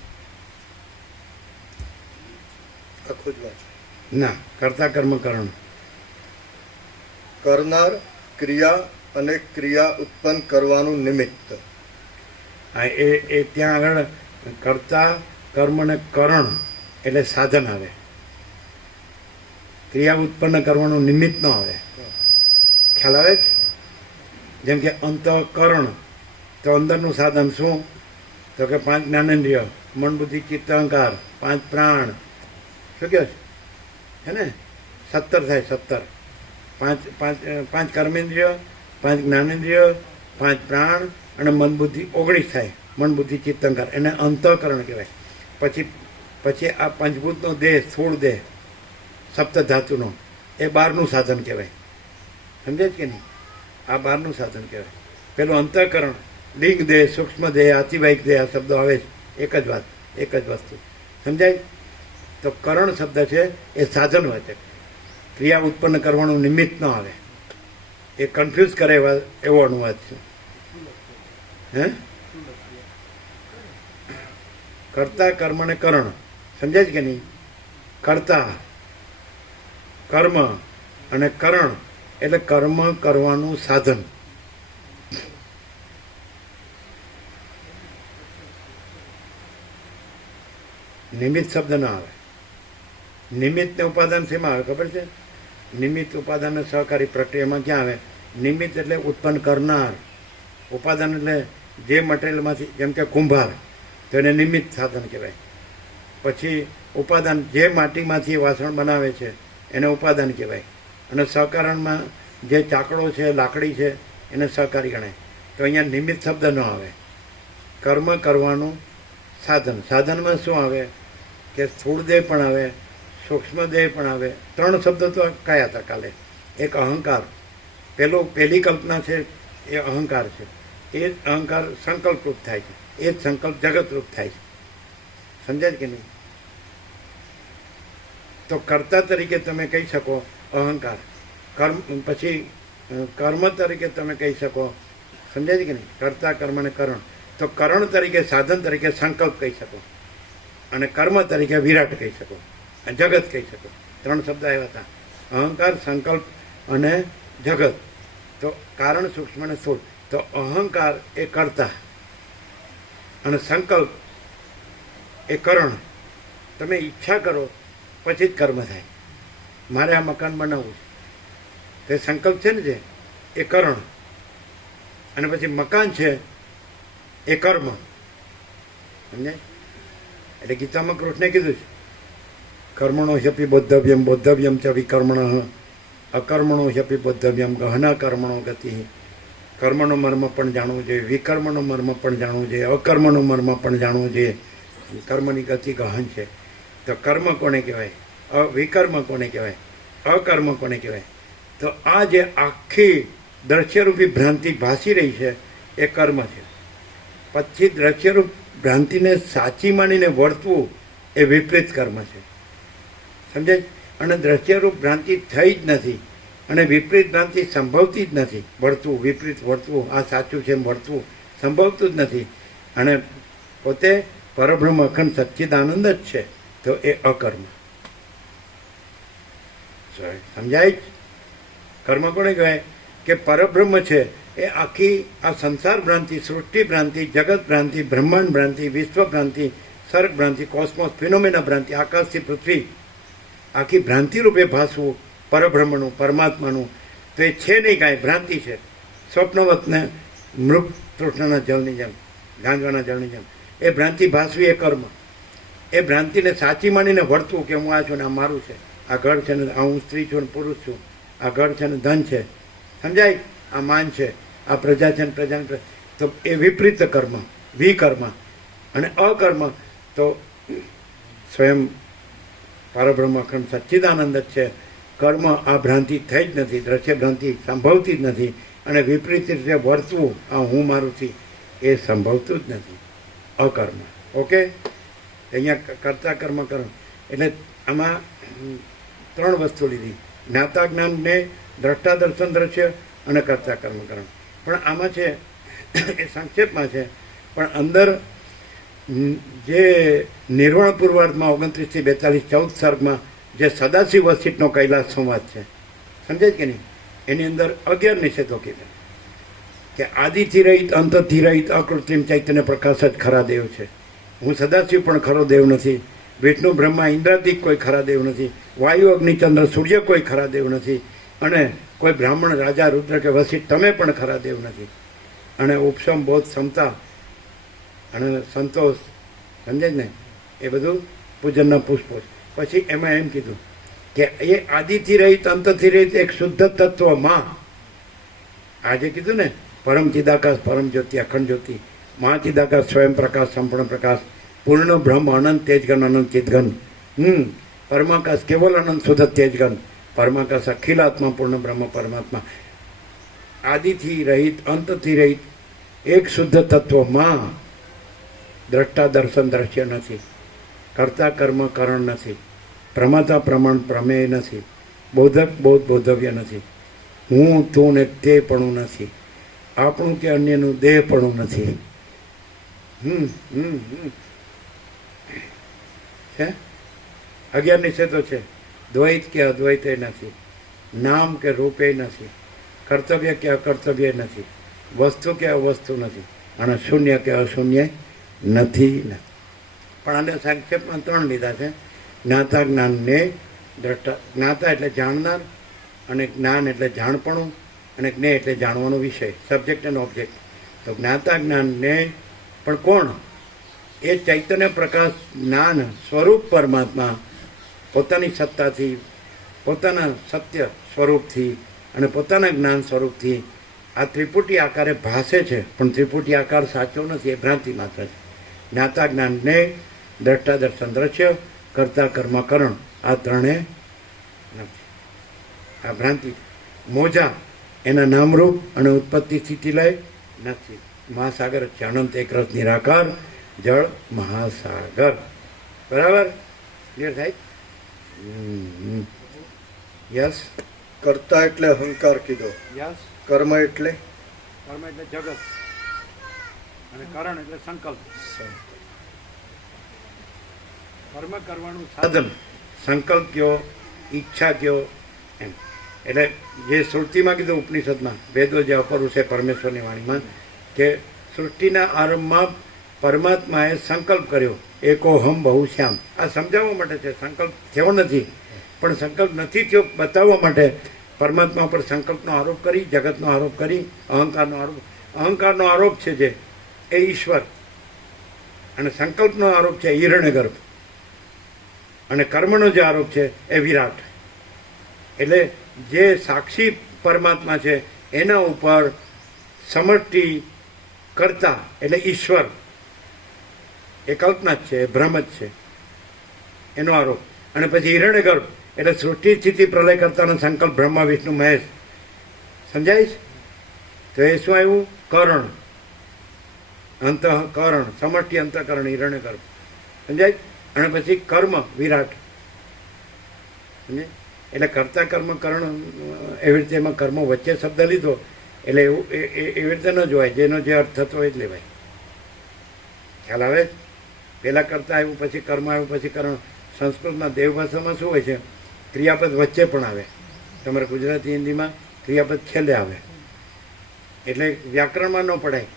આખું જ વાંચો. ના, કર્તા કર્મકરણ. કરનાર, ક્રિયા અને ક્રિયા ઉત્પન્ન કરવાનું નિમિત્ત. હા, એ ત્યાં આગળ કર્તા કર્મ ને કરણ એટલે સાધન આવે, ક્રિયા ઉત્પન્ન કરવાનું નિમિત્ત ન આવે. ખ્યાલ આવે છે? જેમ કે અંતઃકરણ, તો અંદરનું સાધન શું? તો કે 5 જ્ઞાનેન્દ્રિય, મન બુદ્ધિ ચિત્ત અહંકાર, 5 પ્રાણ. શું કહે છે? હે ને 17 થાય 17. પાંચ કર્મેન્દ્રિયો, 5 જ્ઞાનેન્દ્રિયો, 5 પ્રાણ અને મન બુદ્ધિ 19 થાય. મન બુદ્ધિ ચિત્ત અહંકાર, એને અંતઃકરણ કહેવાય. પછી આ પંચભૂતનો દેહ, સ્થૂળ દેહ, સપ્ત ધાતુનો, એ 12નું સાધન કહેવાય. સમજે જ કે નહીં? આ 12નું સાધન કહેવાય. પેલું અંતઃકરણ, લિંગ દેહ, સૂક્ષ્મ દેહ, અતિવાહિક દેહ, આ શબ્દો આવે છે. એક જ વાત, એક જ વસ્તુ. સમજાય? તો કરણ શબ્દ છે એ સાધન હોય છે. ક્રિયા ઉત્પન્ન કરવાનું નિમિત્ત ન આવે. એ કન્ફ્યુઝ કરે એવો અનુવાદ છે. હે? કર્તા, કર્મ ને કરણ. સમજાય છે કે નહીં? કર્તા, કર્મ અને કરણ એટલે કર્મ કરવાનું સાધન. નિમિત્ત શબ્દ ના આવે. નિમિત્ત ને ઉપાદાન શેમાં આવે ખબર છે? નિમિત્ત ઉપાદાન અને સહકારી પ્રક્રિયામાં ક્યાં આવે? નિમિત્ત એટલે ઉત્પન્ન કરનાર, ઉપાદાન એટલે જે મટીરિયલમાંથી, જેમ કે કુંભાર, તો એને નિમિત્ત સાધન કહેવાય. પછી ઉપાદાન, જે માટીમાંથી વાસણ બનાવે છે એને ઉપાદાન કહેવાય. અને સહકારણમાં જે ચાકડો છે, લાકડી છે, એને સહકારી ગણાય. તો અહીંયા નિમિત્ત શબ્દ ન આવે. કર્મ કરવાનું સાધન. સાધનમાં શું આવે કે સ્થૂળ દેહ પણ આવે, સૂક્ષ્મ દેહ પણ આવે. 3 શબ્દો તો કયા હતા કાલે? એક અહંકાર, પહેલી કલ્પના છે એ અહંકાર છે. એ જ અહંકાર સંકલ્પરૂપ થાય છે. એ જ સંકલ્પ જગતરૂપ થાય છે. સમજાય કે નહીં? તો કર્તા તરીકે તમે કહી શકો અહંકાર, પછી કર્મ તરીકે તમે કહી શકો. સમજાય કે નહીં? કર્તા, કર્મ અને કરણ. તો કરણ તરીકે, સાધન તરીકે સંકલ્પ કહી શકો, અને કર્મ તરીકે વિરાટ કહી શકો, જગત કહી શકો. 3 શબ્દ આવ્યા હતા: અહંકાર, સંકલ્પ અને જગત. તો કારણ, સૂક્ષ્મ અને સ્થૂળ. તો અહંકાર એ કર્તા અને સંકલ્પ એ કરણ. તમે ઈચ્છા કરો પછી જ કર્મ થાય. મારે આ મકાન બનાવવું છે, તે સંકલ્પ છે ને, જે એ કરણ. અને પછી મકાન છે એ કર્મ. સમજાય? એટલે ગીતામાં કૃષ્ણે કીધું છે, કર્મણો હ્યપી બોદ્ધવ્યમ, બોદ્ધવ્યમ ચ વિકર્મણ, અકર્મણો હ્યપી બોદ્ધવ્યમ, ગહના કર્મણો ગતિ. કર્મનો મર્મ પણ જાણવું જોઈએ, વિકર્મનો મર્મ પણ જાણવું જોઈએ, અકર્મનો મર્મ પણ જાણવું જોઈએ. કર્મની ગતિ ગહન છે. તો કર્મ કોને કહેવાય? વિકર્મ કોને કહેવાય? અકર્મ કોને કહેવાય? તો આ જે આખી દ્રશ્યરૂપી ભ્રાંતિ ભાસી રહી છે એ કર્મ છે. પછી દ્રશ્યરૂપ ભ્રાંતિને સાચી માનીને વર્તવું એ વિપરીત કર્મ છે. સમજાય? અને દ્રશ્યરૂપ ભ્રાંતિ થઈ જ નથી, અને વિપરીત ભ્રાંતિ સંભવતી જ નથી. વર્તવું, વિપરીત વર્તવું, આ સાચું છે એમ વર્તવું સંભવતું જ નથી. અને પોતે પરબ્રહ્મ અખંડ સચ્ચિદાનંદ જ છે. તો એ અકર્મ. સમજાય? કર્મ કોને કહેવાય? કે પરબ્રહ્મ છે એ આખી આ સંસાર ભ્રાંતિ, સૃષ્ટિ ભ્રાંતિ, જગત ભ્રાંતિ, બ્રહ્માંડ ભ્રાંતિ, વિશ્વ ભ્રાંતિ, સર્ગ ભ્રાંતિ, કોસ્મોસ, ફિનોમેના ભ્રાંતિ, આકાશથી પૃથ્વી, આખી ભ્રાંતિ રૂપે ભાસવું પરબ્રહ્મનું, પરમાત્માનું. તો એ છે નહીં, કાંઈ ભ્રાંતિ છે. સ્વપ્નવતને મૃગ તૃષ્ણના જળની જેમ, ગાંજવાના જળની જેમ એ ભ્રાંતિ ભાસવી એ કર્મ. એ ભ્રાંતિને સાચી માનીને વર્તવું કે હું આ છું ને આ મારું છે, આ ઘર છે ને આ હું સ્ત્રી છું ને પુરુષ છું, આ ઘર છે ને ધન છે. સમજાય? આ માન છે, આ પ્રજા છે ને પ્રજાને. તો એ વિપરીત કર્મ, વિકર્મ. અને અકર્મ તો સ્વયં પરબ્રહ્મ અખંડ સચ્ચિદાનંદ જ છે. કર્મ આ ભ્રાંતિ થઈ જ નથી, દ્રશ્ય ભ્રાંતિ સંભવતી જ નથી. અને વિપરીત રીતે વર્તવું, આ હું મારું છું, એ સંભવતું જ નથી. અકર્મ. ઓકે? અહીંયા કર્તા, કર્મ, કર્મ. એટલે આમાં 3 વસ્તુ લીધી: જ્ઞાતા જ્ઞાન ને, દ્રષ્ટા દર્શન દ્રશ્ય, અને કર્તા કર્મ કર્મ. પણ આમાં છે એ સંક્ષેપમાં છે, પણ અંદર જે નિર્વાણ પૂર્વાર્ધમાં 29 થી 42, 14 સર્ગમાં જે સદાશિવ વસિષ્ઠનો કૈલાસ સંવાદ છે, સમજાય કે નહીં? એની અંદર 11 નિષેધો કીધા કે આદિથી રહિત, અંતથી રહિત, અકૃત્રિમ ચૈતન્ય પ્રકાશ જ ખરા દેવ છે. હું સદાશિવ પણ ખરો દેવ નથી. વિષ્ણુ, બ્રહ્મા, ઇન્દ્રાદિક કોઈ ખરા દેવ નથી. વાયુ, અગ્નિ, ચંદ્ર, સૂર્ય કોઈ ખરા દેવ નથી. અને કોઈ બ્રાહ્મણ, રાજા, રુદ્ર કે વસિષ્ઠ તમે પણ ખરા દેવ નથી. અને ઉપશમ, બોધ, ક્ષમતા અને સંતોષ, સમજે ને, એ બધું પૂજનના પુષ્પો. પછી એમાં એમ કીધું કે એ આદિથી રહિત અંતથી રહિત એક શુદ્ધ તત્વમાં, આજે કીધું ને પરમ ચિદાકાશ પરમ જ્યોતિ અખંડ જ્યોતિ મહાચિદાકાશ સ્વયં પ્રકાશ સંપૂર્ણ પ્રકાશ પૂર્ણ બ્રહ્મ અનંત તેજગન અનંત ચિદગન પરમાકાશ કેવલ અનંત શુદ્ધ તેજગન પરમાકાશ અખિલાત્મા પૂર્ણ બ્રહ્મ પરમાત્મા આદિથી રહિત અંતથી રહિત એક શુદ્ધ તત્વમાં દ્રષ્ટા દર્શન દ્રશ્ય નથી, કર્તા કર્મ કરણ નથી, પ્રમાતા પ્રમાણ પ્રમેય નથી, બોધક બોધ બોધવ્ય નથી, હું તું ને તે પણ નથી, આપણું કે અન્યનું દેહ પણ નથી. છે 11 નિષેધો છે. દ્વૈત કે અદ્વૈત નથી, નામ કે રૂપે નથી, કર્તવ્ય કે અકર્તવ્ય નથી, વસ્તુ કે અવસ્તુ નથી, અને શૂન્ય કે અશૂન્ય નથી. પણ આને સંક્ષેપમાં 3 લીધા છે. જ્ઞાતા જ્ઞાનને દ્રષ્ટા. જ્ઞાતા એટલે જાણનાર, અને જ્ઞાન એટલે જાણપણું, અને જ્ઞેય એટલે જાણવાનો વિષય, સબ્જેક્ટ અને ઓબ્જેક્ટ. તો જ્ઞાતા જ્ઞાનને પણ કોણ? એ ચૈતન્ય પ્રકાશ જ્ઞાન સ્વરૂપ પરમાત્મા પોતાની સત્તાથી, પોતાના સત્ય સ્વરૂપથી અને પોતાના જ્ઞાન સ્વરૂપથી આ ત્રિપુટી આકારે ભાસે છે, પણ ત્રિપુટી આકાર સાચો નથી, એ ભ્રાંતિ માત્ર છે. જ્ઞાતા જ્ઞાનને દ્રષ્ટા દર્શન દ્રશ્ય કર્તા કર્મ કરણ આ ત્રણે નથી, આ ભ્રાંતિ. મોજા એના નામરૂપ અને ઉત્પત્તિ સ્થિતિ લય નથી. મહાસાગર છે અનંત એક રસ નિરાકાર જળ મહાસાગર. બરાબર? ક્લિયર થાય? યસ. કર્તા એટલે અહંકાર કીધો, યસ. કર્મ એટલે કર્મ એટલે જગત, અને કરણ એટલે સંકલ્પ. કર્મ કરવાનું સાધન, સંકલ્પ કયો, ઈચ્છા કયો, એમ. એટલે જે શ્રુતિમાં કીધું ઉપનિષદમાં, વેદો જે અપરું છે પરમેશ્વરની વાણીમાં, કે સૃષ્ટિના આરંભમાં પરમાત્માએ સંકલ્પ કર્યો, એકોહમ બહુ શ્યામ. આ સમજાવવા માટે છે, સંકલ્પ થયો નથી, પણ સંકલ્પ નથી થયો બતાવવા માટે પરમાત્મા પર સંકલ્પનો આરોપ કરી, જગતનો આરોપ કરી, અહંકારનો આરોપ છે જે એ ઈશ્વર, અને સંકલ્પનો આરોપ છે હિરણ્યગર્ભ, અને કર્મનો જે આરોપ છે એ વિરાટ. એટલે જે સાક્ષી પરમાત્મા છે એના ઉપર સમષ્ટિ કરતા એટલે ઈશ્વર એ કલ્પના જ છે, એ ભ્રમ જ છે, એનો આરોપ. અને પછી હિરણ્યગર્ભ એટલે સૃષ્ટિ સ્થિતિ પ્રલય કરતાનો સંકલ્પ બ્રહ્મા વિષ્ણુ મહેશ. સમજાય છે? તો એ શું આવ્યું? કરણ, અંતઃકરણ, સમષ્ટિ અંતઃકરણ હિરણ્યગર્ભ. સમજાય? અને પછી કર્મ વિરાટ. સમજાય? એટલે કરતા કર્મ કરણ એવી રીતે એમાં કર્મો વચ્ચે શબ્દ લીધો એટલે એવું એવી રીતે ન જોવાય, જેનો જે અર્થ થતો હોય જ લેવાય. ખ્યાલ આવે? પહેલાં કરતા આવ્યું, પછી કર્મ આવ્યું, પછી કરણ. સંસ્કૃતમાં દેવ ભાષામાં શું હોય છે? ક્રિયાપદ વચ્ચે પણ આવે. તમારે ગુજરાતી હિન્દીમાં ક્રિયાપદ છેલ્લે આવે, એટલે વ્યાકરણમાં ન પડાય.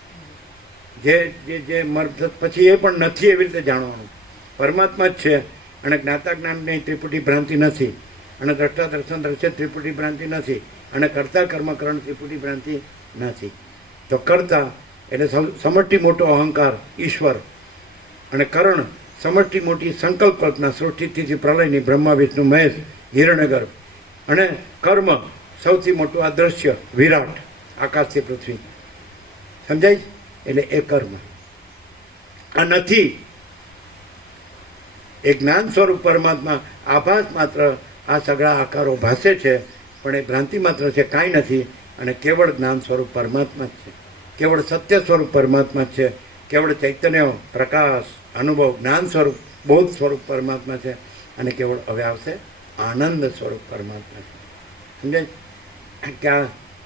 જે જે જે મર્દ પછી એ પણ નથી એવી રીતે જાણવાનું. પરમાત્મા જ છે, અને જ્ઞાતા જ્ઞાનની ત્રિપુટી ભ્રાંતિ નથી, અને દ્રષ્ટા દર્શન દ્રશ્ય ત્રિપુટી ભ્રાંતિ નથી, અને કર્તા કર્મકરણ ત્રિપુટી ભ્રાંતિ નથી. તો કર્તા એટલે સમષ્ટિ મોટો અહંકાર ઈશ્વર, અને કરણ સમષ્ટિ મોટી સંકલ્પ કલ્પના સૃષ્ટિથી પ્રલયની બ્રહ્મા વિષ્ણુ મહેશ હિરણ્યગર્ભ, અને કર્મ સૌથી મોટું આ દ્રશ્ય વિરાટ આકાશથી પૃથ્વી. સમજાય? એટલે એ કર્મ આ નથી. એ જ્ઞાન સ્વરૂપ પરમાત્મા આભાસ માત્ર આ સગળા આકારો ભાસે છે, પણ એ ભ્રાંતિ માત્ર છે, કાંઈ નથી. અને કેવળ જ્ઞાન સ્વરૂપ પરમાત્મા જ છે, કેવળ સત્ય સ્વરૂપ પરમાત્મા છે, કેવળ ચૈતન્ય પ્રકાશ અનુભવ જ્ઞાન સ્વરૂપ બોધ સ્વરૂપ પરમાત્મા છે, અને કેવળ હવે આવશે આનંદ સ્વરૂપ પરમાત્મા છે. સમજાય? કે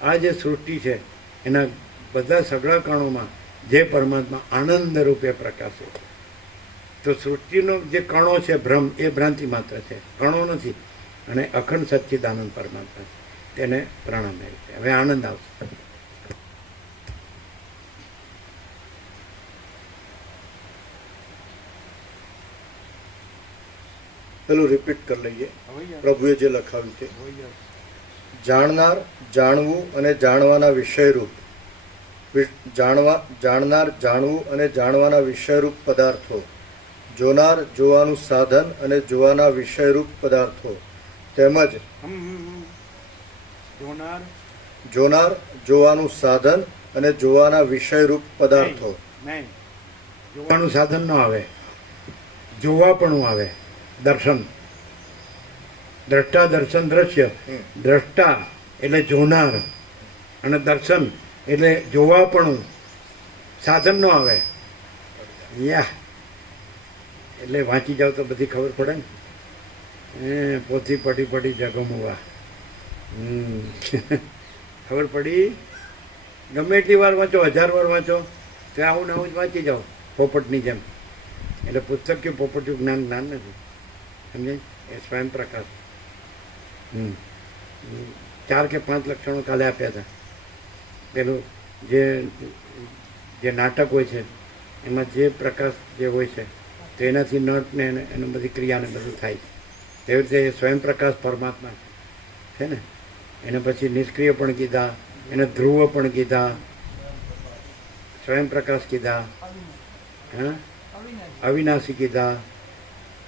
આ જે સૃષ્ટિ છે એના બધા સગળા કણોમાં જે પરમાત્મા આનંદ રૂપે પ્રકાશે છે. તો સૃષ્ટિનો જે કણો છે ભ્રમ, એ ભ્રાંતિ માત્ર છે, કણો નથી. અને અખંડ સચ્ચિદાનંદ પરમાત્મા છે, તેને પ્રણામ છે. હવે આનંદ આવશે. પેલું રિપીટ કરી લઈએ, પ્રભુએ જે લખાવ્યું તે. જાણનાર, જાણવું અને જાણવાના વિષયરૂપ, જાણનાર, જાણવું અને જાણવાના વિષયરૂપ પદાર્થો, જોનાર, જોવાનું સાધન અને જોવાના વિષયરૂપ પદાર્થો, તેમજ જોનાર જોનાર જોવાનું સાધન અને જોવાના વિષયરૂપ પદાર્થો. નહીં જોવાનું સાધન ન આવે, જોવાપણું આવે. દર્શન, દ્રષ્ટા દર્શન દ્રશ્ય. દ્રષ્ટા એટલે જોનાર અને દર્શન એટલે જોવાપણું. સાધન ન આવે. યા એટલે વાંચી જાવ તો બધી ખબર પડે ને. પોથી પડી પડી જગમુવા. ખબર પડી. ગમે એટલી વાર વાંચો, 1000 વાર વાંચો તો આવું ને આવું જ વાંચી જાઓ પોપટની જેમ. એટલે પુસ્તક કે પોપટનું જ્ઞાન જ્ઞાન નથી, સમજાય? એ સ્વયં પ્રકાશ. 4 કે 5 લક્ષણો કાલે આપ્યા હતા. પેલું જે નાટક હોય છે એમાં જે પ્રકાશ જે હોય છે તો એનાથી નટ ને એને બધી ક્રિયાને બધું થાય છે. તેવી રીતે એ સ્વયં પ્રકાશ પરમાત્મા છે ને. એને પછી નિષ્ક્રિય પણ કીધા, એને ધ્રુવ પણ કીધા, સ્વયં પ્રકાશ કીધા, હા, અવિનાશી કીધા.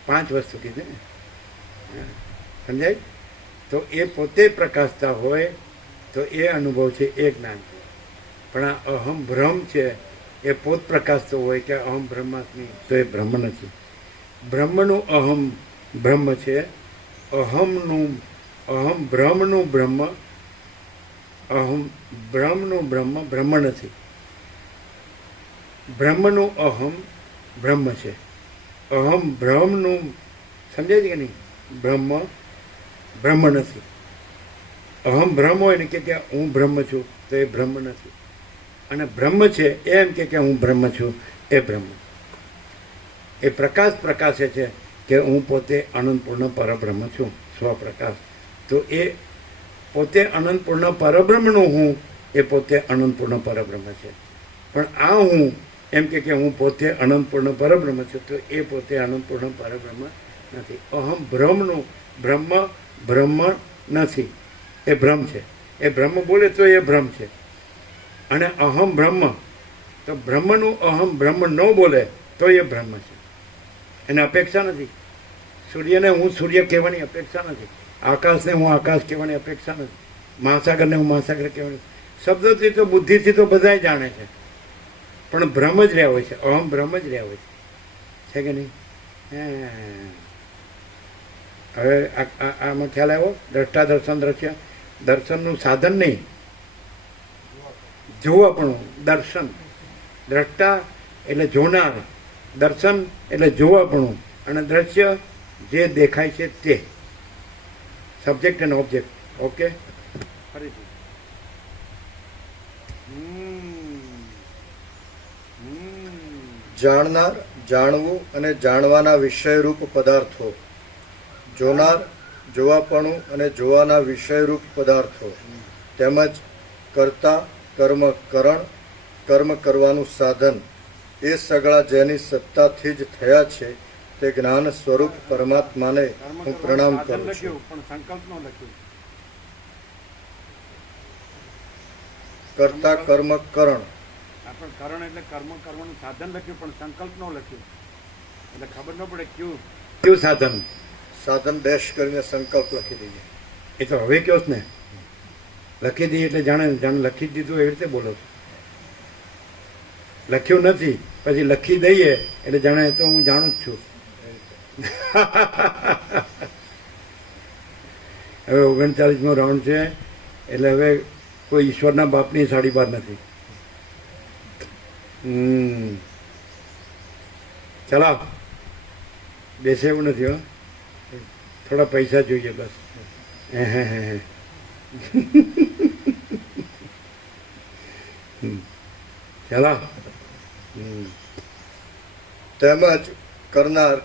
5 વસ્તુ કીધી ને, સમજાય? તો એ પોતે પ્રકાશતા હોય તો એ અનુભવ છે, એ જ્ઞાન છે. પણ આ અહમ ભ્રમ છે એ પોત પ્રકાશતો હોય કે અહમ બ્રહ્માસ્મિ, તો એ બ્રહ્મ નથી. બ્રહ્મનું અહમ બ્રહ્મ છે. અહમ બ્રહ્મનું બ્રહ્મ, અહમ બ્રહ્મનું બ્રહ્મ બ્રહ્મ નથી. બ્રહ્મનું અહમ બ્રહ્મ છે. અહમ બ્રહ્મનું, સમજાય છે કે નહીં? બ્રહ્મ નથી. અહમ બ્રહ્મ હોય ને કે હું બ્રહ્મ છું તો એ બ્રહ્મ નથી. અને બ્રહ્મ છે એમ કે હું બ્રહ્મ છું, એ બ્રહ્મ. એ પ્રકાશ પ્રકાશે છે કે હું પોતે અનંતપૂર્ણ પરબ્રહ્મ છું, સ્વપ્રકાશ. તો એ પોતે અનંતપૂર્ણ પરબ્રહ્મનું હું, એ પોતે અનંતપૂર્ણ પરબ્રહ્મ છે. પણ આ હું એમ કે હું પોતે અનંતપૂર્ણ પરબ્રહ્મ છું તો એ પોતે અનંતપૂર્ણ પરબ્રહ્મ નથી. અહમ બ્રહ્મનું બ્રહ્મ નથી, એ ભ્રમ છે. એ બ્રહ્મ બોલે તો એ ભ્રમ છે. અને અહમ બ્રહ્મ, તો બ્રહ્મનું અહમ બ્રહ્મ ન બોલે તો એ બ્રહ્મ છે. એને અપેક્ષા નથી. સૂર્યને હું સૂર્ય કહેવાની અપેક્ષા નથી. આકાશને હું આકાશ કહેવાની અપેક્ષા નથી. મહાસાગરને હું મહાસાગર કહેવાની. શબ્દોથી તો બુદ્ધિથી તો બધા જાણે છે, પણ ભ્રમ જ રહ્યા હોય છે. અહમ ભ્રમ જ રહ્યા હોય છે કે નહીં? હવે આમાં ખ્યાલ આવ્યો? દ્રષ્ટા દર્શન દ્રશ્ય. દર્શનનું સાધન નહીં, જોવાપણું. દર્શન, દ્રષ્ટા એટલે જોનાર, દર્શન એટલે જોવાપણું, અને દ્રશ્ય જે દેખાય છે તે. સબ્જેક્ટ અને ઓબ્જેક્ટ. ઓકે, ફરીથી જાણનાર, જાણવું અને જાણવાના વિષયરૂપ પદાર્થો. જોનાર, જોવાપણું અને જોવાના વિષયરૂપ પદાર્થો. તેમજ કર્તા, કર્મ કરણ, કર્મ કરવાનું સાધન, એ સગળા જેની સત્તાથી જ થયા છે તે જ્ઞાન સ્વરૂપ પરમાત્માને હું પ્રણામ કરું છું. લખ્યું પણ સંકલ્પ નો લખ્યું. કર્તા, કર્મ કરણ. આપણે કરણ એટલે કર્મ કરવાનું સાધન લખ્યું પણ સંકલ્પ નો લખ્યું. એટલે ખબર ન પડે કયું સાધન. સાધન ડેશ કરીને સંકલ્પ લખી દઈએ. એ તો હવે કયો ને, લખી દઈએ એટલે જાણે લખી જ દીધું એવી રીતે બોલો છો. લખ્યું નથી પછી લખી દઈએ એટલે જાણે તો હું જાણું જ છું. હવે 39મો રાઉન્ડ છે એટલે હવે કોઈ ઈશ્વરના બાપની સાડી બાર નથી. ચલાવ, બેસે એવું નથી. હો, થોડા પૈસા જોઈએ બસ. ચલાવ. તેમજ કરનાર,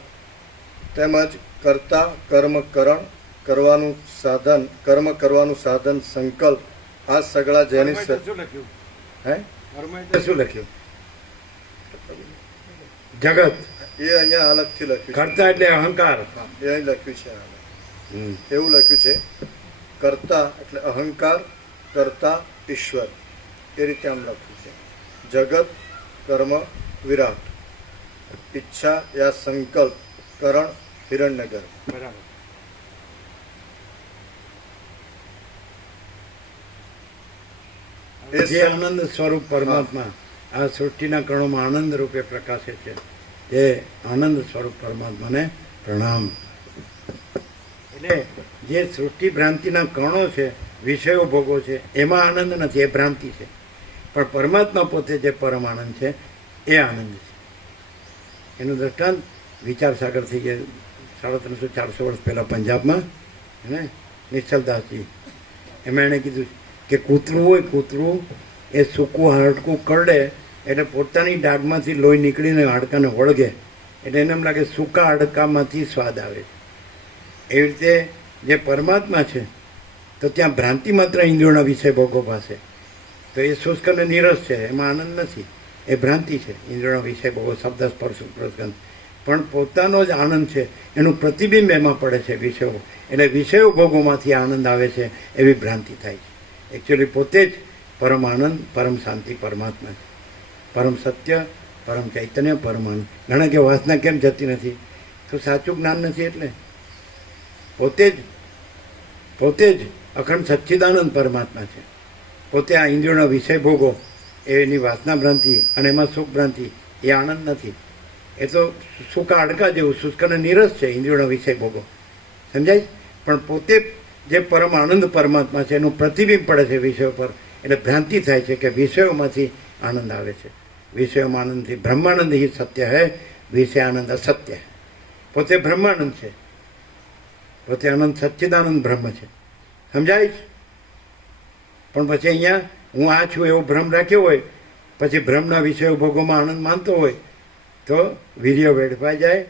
તેમજ કર્તા, કર્મ કરણ, કરવાનું સાધન, કર્મ કરવાનું સાધન સંકલ્પ, આ સગળા જેની શું લખ્યું? હે શું લખ્યું? જગત. એ અહીંયા અલગથી લખ્યું છે. કરતા એટલે અહંકાર. હા, એ અહીં લખ્યું છે. એવું લખ્યું છે, કર્તા એટલે અહંકાર, કર્તા ઈશ્વર, એ રીતે આમ લખ્યું છે. જગત, કર્મ, વિરાટ, ઈચ્છા યા સંકલ્પ, કરણ, હિરણ્યગર્ભ. બરાબર. એ જે આનંદ સ્વરૂપ પરમાત્મા આ સૃષ્ટિના કણોમાં આનંદ રૂપે પ્રકાશે છે, જે આનંદ સ્વરૂપ પરમાત્માને પ્રણામ. એટલે જે સૃષ્ટિ ભ્રાંતિના કણો છે, વિષયો ભોગો છે, એમાં આનંદ નથી, એ ભ્રાંતિ છે. પણ પરમાત્મા પોતે જે પરમ આનંદ છે એ આનંદ છે. એનું દ્રષ્ટાંત વિચારસાગર થઈ ગયા 350-400 વર્ષ પહેલા પંજાબમાં હે નિશ્ચલદાસજી, એમાં એણે કીધું કે કૂતરું હોય, કૂતરું એ સૂકું હાડકું કરડે એટલે પોતાની ડાગમાંથી લોહી નીકળીને હાડકાને વળગે, એટલે એને એમ લાગે સૂકા હાડકામાંથી સ્વાદ આવે છે. એવી રીતે જે પરમાત્મા છે તો ત્યાં ભ્રાંતિ માત્ર ઇન્દ્રિયોના વિષય ભોગો પાસે, તો એ શુષ્ક અને નીરસ છે, એમાં આનંદ નથી, એ ભ્રાંતિ છે. ઇન્દ્રિયોના વિષય ભોગો, શબ્દ, સ્પર્શ, પ્રસંગ, પણ પોતાનો જ આનંદ છે, એનું પ્રતિબિંબ એમાં પડે છે વિષયો, એટલે વિષયો ભોગોમાંથી આનંદ આવે છે એવી ભ્રાંતિ થાય છે. એકચ્યુઅલી પોતે જ પરમ આનંદ, પરમ શાંતિ પરમાત્મા છે, પરમ સત્ય, પરમ ચૈતન્ય, પરમ આનંદ. ઘણા કે વાસના કેમ જતી નથી? તો સાચું જ્ઞાન નથી. એટલે પોતે જ અખંડ સચ્ચિદાનંદ પરમાત્મા છે. પોતે આ ઇન્દ્રિયોના વિષય ભોગો એની વાસના ભ્રાંતિ અને એમાં સુખ ભ્રાંતિ, એ આનંદ નથી. એ તો સૂકા હાડકા જેવું શુષ્ક અને નીરસ છે ઇન્દ્રિયોના વિષય ભોગો, સમજાય? પણ પોતે જે પરમ આનંદ પરમાત્મા છે એનું પ્રતિબિંબ પડે છે વિષયો પર, એટલે ભ્રાંતિ થાય છે કે વિષયોમાંથી આનંદ આવે છે. વિષયોમાં આનંદથી બ્રહ્માનંદ હિ સત્ય હૈ, વિષય આનંદ અસત્ય હૈ. પોતે બ્રહ્માનંદ છે, પોતે આનંદ સચ્ચિદાનંદ બ્રહ્મ છે, સમજાય છે? પણ પછી અહીંયા હું આ છું એવો ભ્રમ રાખ્યો હોય, પછી ભ્રમના વિષયો ભોગોમાં આનંદ માનતો હોય તો વીર્ય વેડફાઈ જાય,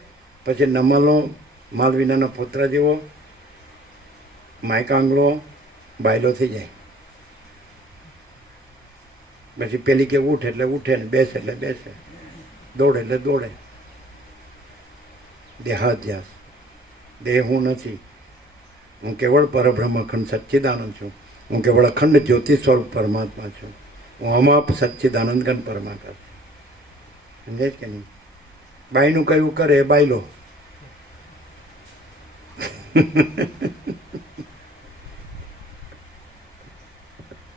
પછી નમલો માલવીનાના પુત્ર જેવો માયકાંગલો બાયલો થઈ જાય. પછી પેલી કે ઉઠ એટલે ઉઠે, ને બેસે એટલે બેસે, દોડે એટલે દોડે. દેહાધ્યાસ, દેહ હું નથી, હું કેવળ પરબ્રહ્મ અખંડ સચ્ચિદાનંદ છું, હું કેવળ અખંડ જ્યોતિ સ્વરૂપ પરમાત્મા છું, હું અમાપ સચ્ચિદાનંદ ઘન પરમાકાર છું. સમજાય કે નહીં? બાઈનું કયું કરે એ બાયલો.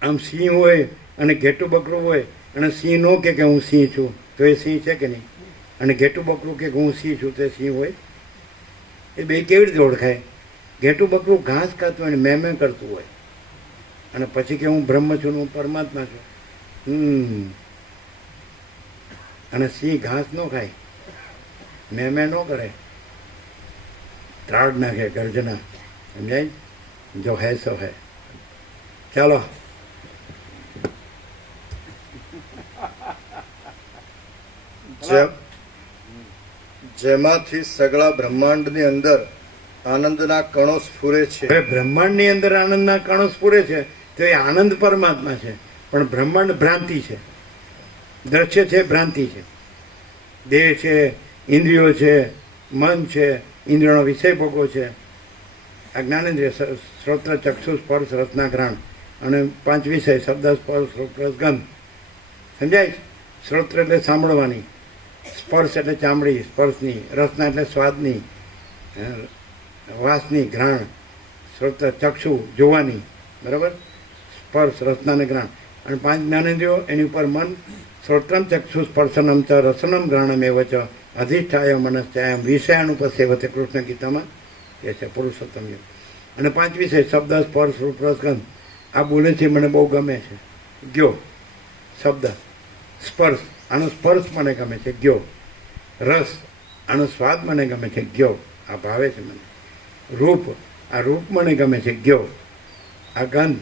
આમ સિંહ હોય અને ઘેટું બકરું હોય, અને સિંહ નો કે હું સિંહ છું, તો એ સિંહ છે કે નહીં? અને ઘેટું બકરું કે હું સિંહ છું, તો એ સિંહ હોય? એ બે કેવી રીતે ઓળખાય? ઘેટું બકરું ઘાસ ખાતું હોય ને મેં કરતું હોય, અને પછી કે હું બ્રહ્મ છું, હું પરમાત્મા છું. અને સિંહ ઘાસ ન ખાય, મેં ન કરે, ત્રાડ નાખે, ગર્જના. સમજાય? જો હૈ સો હૈ. ચાલો, જેમાંથી સગળા બ્રહ્માંડની અંદર આનંદના કણો સ્ફુરે છે. હવે બ્રહ્માંડની અંદર આનંદના કણો સ્ફુરે છે, તો એ આનંદ પરમાત્મા છે. પણ બ્રહ્માંડ ભ્રાંતિ છે, દ્રશ્ય છે, ભ્રાંતિ છે. દેહ છે, ઇન્દ્રિયો છે, મન છે, ઇન્દ્રિયોનો વિષય ભોગો છે, આ જ્ઞાનેન્દ્રિય, શ્રોત્ર, ચક્ષુ, સ્પર્શ, રસના ઘ્રાણ, અને 5 વિષય, શબ્દ, સ્પર્શ, રૂપ, રસ, ગંધ. સમજાય? શ્રોત્ર એટલે સાંભળવાની, સ્પર્શ એટલે ચામડી સ્પર્શની, રસના એટલે સ્વાદની, વાસની, ઘ્રાણ, શ્રોત્ર ચક્ષુ જોવાની, બરાબર, સ્પર્શ, રસના અને ઘ્રાણ, અને 5 જ્ઞાનેન્દ્રિયો, એની ઉપર મન, શ્રોત્રમ ચક્ષુ સ્પર્શનમ ચ રસનમ ઘ્રાણમ એવ ચ અધિષ્ઠાય મનશ્ચાયમ વિષયાનુપસેવતે, કૃષ્ણ ગીતામાં એ છે પુરુષોત્તમ યોગ. અને 5 વિષય, શબ્દ, સ્પર્શ, રૂપ, રસ, ગંધ. આ બોલે છે મને બહુ ગમે છે, ગયો. શબ્દ, સ્પર્શ, આનો સ્પર્શ મને ગમે છે, ગયો. રસ, આનો સ્વાદ મને ગમે છે, ગયો, આ ભાવે છે મને. રૂપ, આ રૂપ મને ગમે છે, ગયો. આ ગંધ,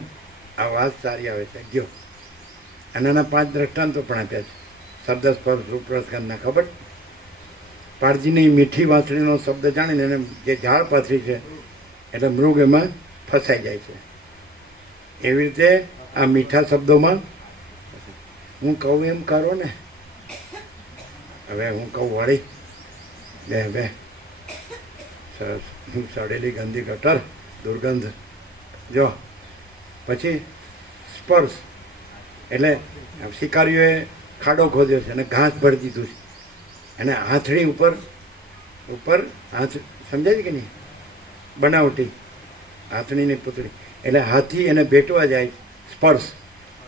આ વાસ સારી આવે છે, ગયો. અને આના 5 દ્રષ્ટાંતો પણ આપ્યા છે, શબ્દ, સ્પર્શ, રૂપ, રસ, ગંધના. ખબર? પારજીની મીઠી વાંસળીનો શબ્દ જાણીને એને જે ઝાડ પાથરી છે એટલે મૃગ એમાં ફસાઈ જાય છે. એવી રીતે આ મીઠા શબ્દોમાં હું કહું એમ કરો ને. હવે હું કહું વળી બે સરસ, હું સડેલી ગંદી ગટર, દુર્ગંધ. જો પછી સ્પર્શ એટલે શિકારીઓએ ખાડો ખોદ્યો છે અને ઘાસ ભરી દીધું છે, અને હાથડી ઉપર હાથ, સમજાય કે નહીં? બનાવટી હાથણીની પુતળી, એટલે હાથી એને ભેટવા જાય, સ્પર્શ.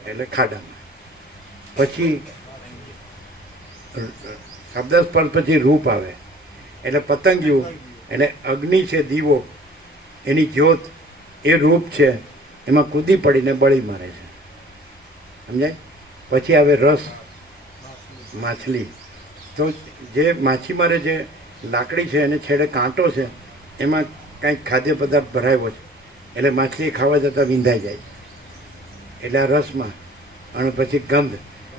એટલે ખાડામાં. પછી શબ્દ સ્પર્શ પછી રૂપ આવે એટલે પતંગિયું, એટલે અગ્નિ છે, દીવો, એની જ્યોત, એ રૂપ છે, એમાં કૂદી પડીને બળી મારે છે. સમજાય? પછી આવે રસ, માછલી. તો જે માછીમારે જે લાકડી છે એને છેડે કાંટો છે, એમાં કાંઈક ખાદ્ય પદાર્થ ભરાયો છે, એટલે માછલી ખાવા જતાં વિંધાઈ જાય એટલે આ રસમાં. અને પછી ગંધ,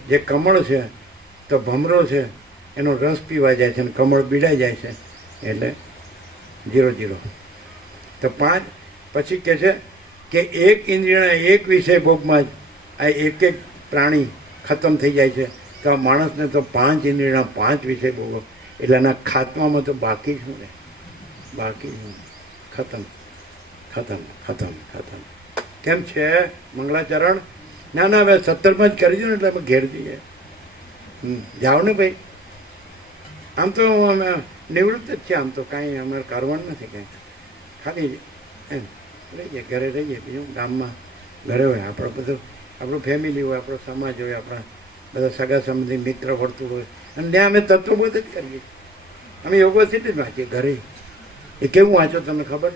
જે કમળ છે તો ભમરો છે એનો રસ પીવા જાય છે અને કમળ બીડાઈ જાય છે એટલે 0 તો 5. પછી કહે છે કે એક ઇન્દ્રિયના એક વિષય ભોગમાં જ આ એક એક પ્રાણી ખતમ થઈ જાય છે. તો આ માણસને તો 5 ઇન્દ્રિયના 5 વિષય ભોગવો એટલે એના ખાત્મામાં તો બાકી શું રહે? બાકી શું? ખતમ ખતમ ખતમ ખતમ. કેમ છે મંગલાચરણ? ના ના, હવે 17માં જ કરી દો ને એટલે અમે ઘેર જઈએ. જાઓ ને ભાઈ. આમ તો અમે નિવૃત્ત જ છે, આમ તો કાંઈ અમારે કરવાનું નથી કાંઈ, ખાલી એમ રહીએ, ઘરે રહીએ. બીજું ગામમાં ઘરે હોય આપણો બધું, આપણું ફેમિલી હોય, આપણો સમાજ હોય, આપણા બધા સગા સંબંધી મિત્ર વર્તુળ હોય, અને ત્યાં અમે તત્વબોધ જ કરીએ. અમે યોગવસિટી જ વાંચીએ ઘરે. એ કેવું વાંચો તમને ખબર?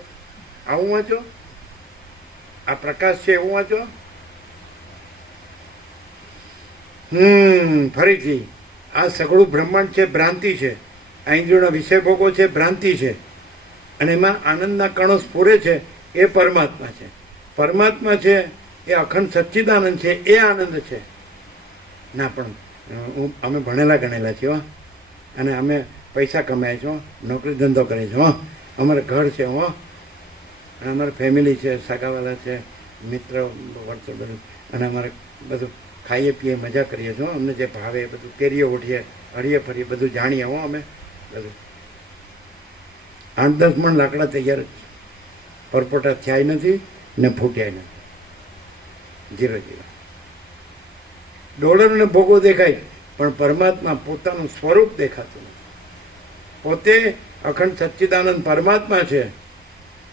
આવું વાંચો, આ પ્રકાશ છે એવું વાંચો. ફરીથી આ સગળું બ્રહ્માંડ છે, ભ્રાંતિ છે. આ ઇન્દ્રિયોના વિષય ભોગો છે, ભ્રાંતિ છે. અને એમાં આનંદના કણો સ્ફુરે છે, એ પરમાત્મા છે. પરમાત્મા છે એ અખંડ સચ્ચિદાનંદ છે, એ આનંદ છે. ના પણ અમે ભણેલા ગણેલા છીએ હો, અને અમે પૈસા કમાય છો, નોકરી ધંધો કરે છે હો, અમારે ઘર છે હો, અને અમારે ફેમિલી છે, સગાવાલા છે, મિત્ર વર્તુળ બધું, અને અમારે બધું ખાઈએ પીએ મજા કરીએ છીએ. અમને જે ભાવે એ બધું પહેરીએ ઓઢીએ, હરીએ ફરીએ, બધું જાણીએ હો અમે બધું. 8-10 મણ લાકડા તૈયાર જ, પરપોટા થયા નથી ને ફૂટ્યા નથી. 0 ડોલરને ભોગો દેખાય પણ પરમાત્મા પોતાનું સ્વરૂપ દેખાતું નથી. પોતે અખંડ સચ્ચિદાનંદ પરમાત્મા છે,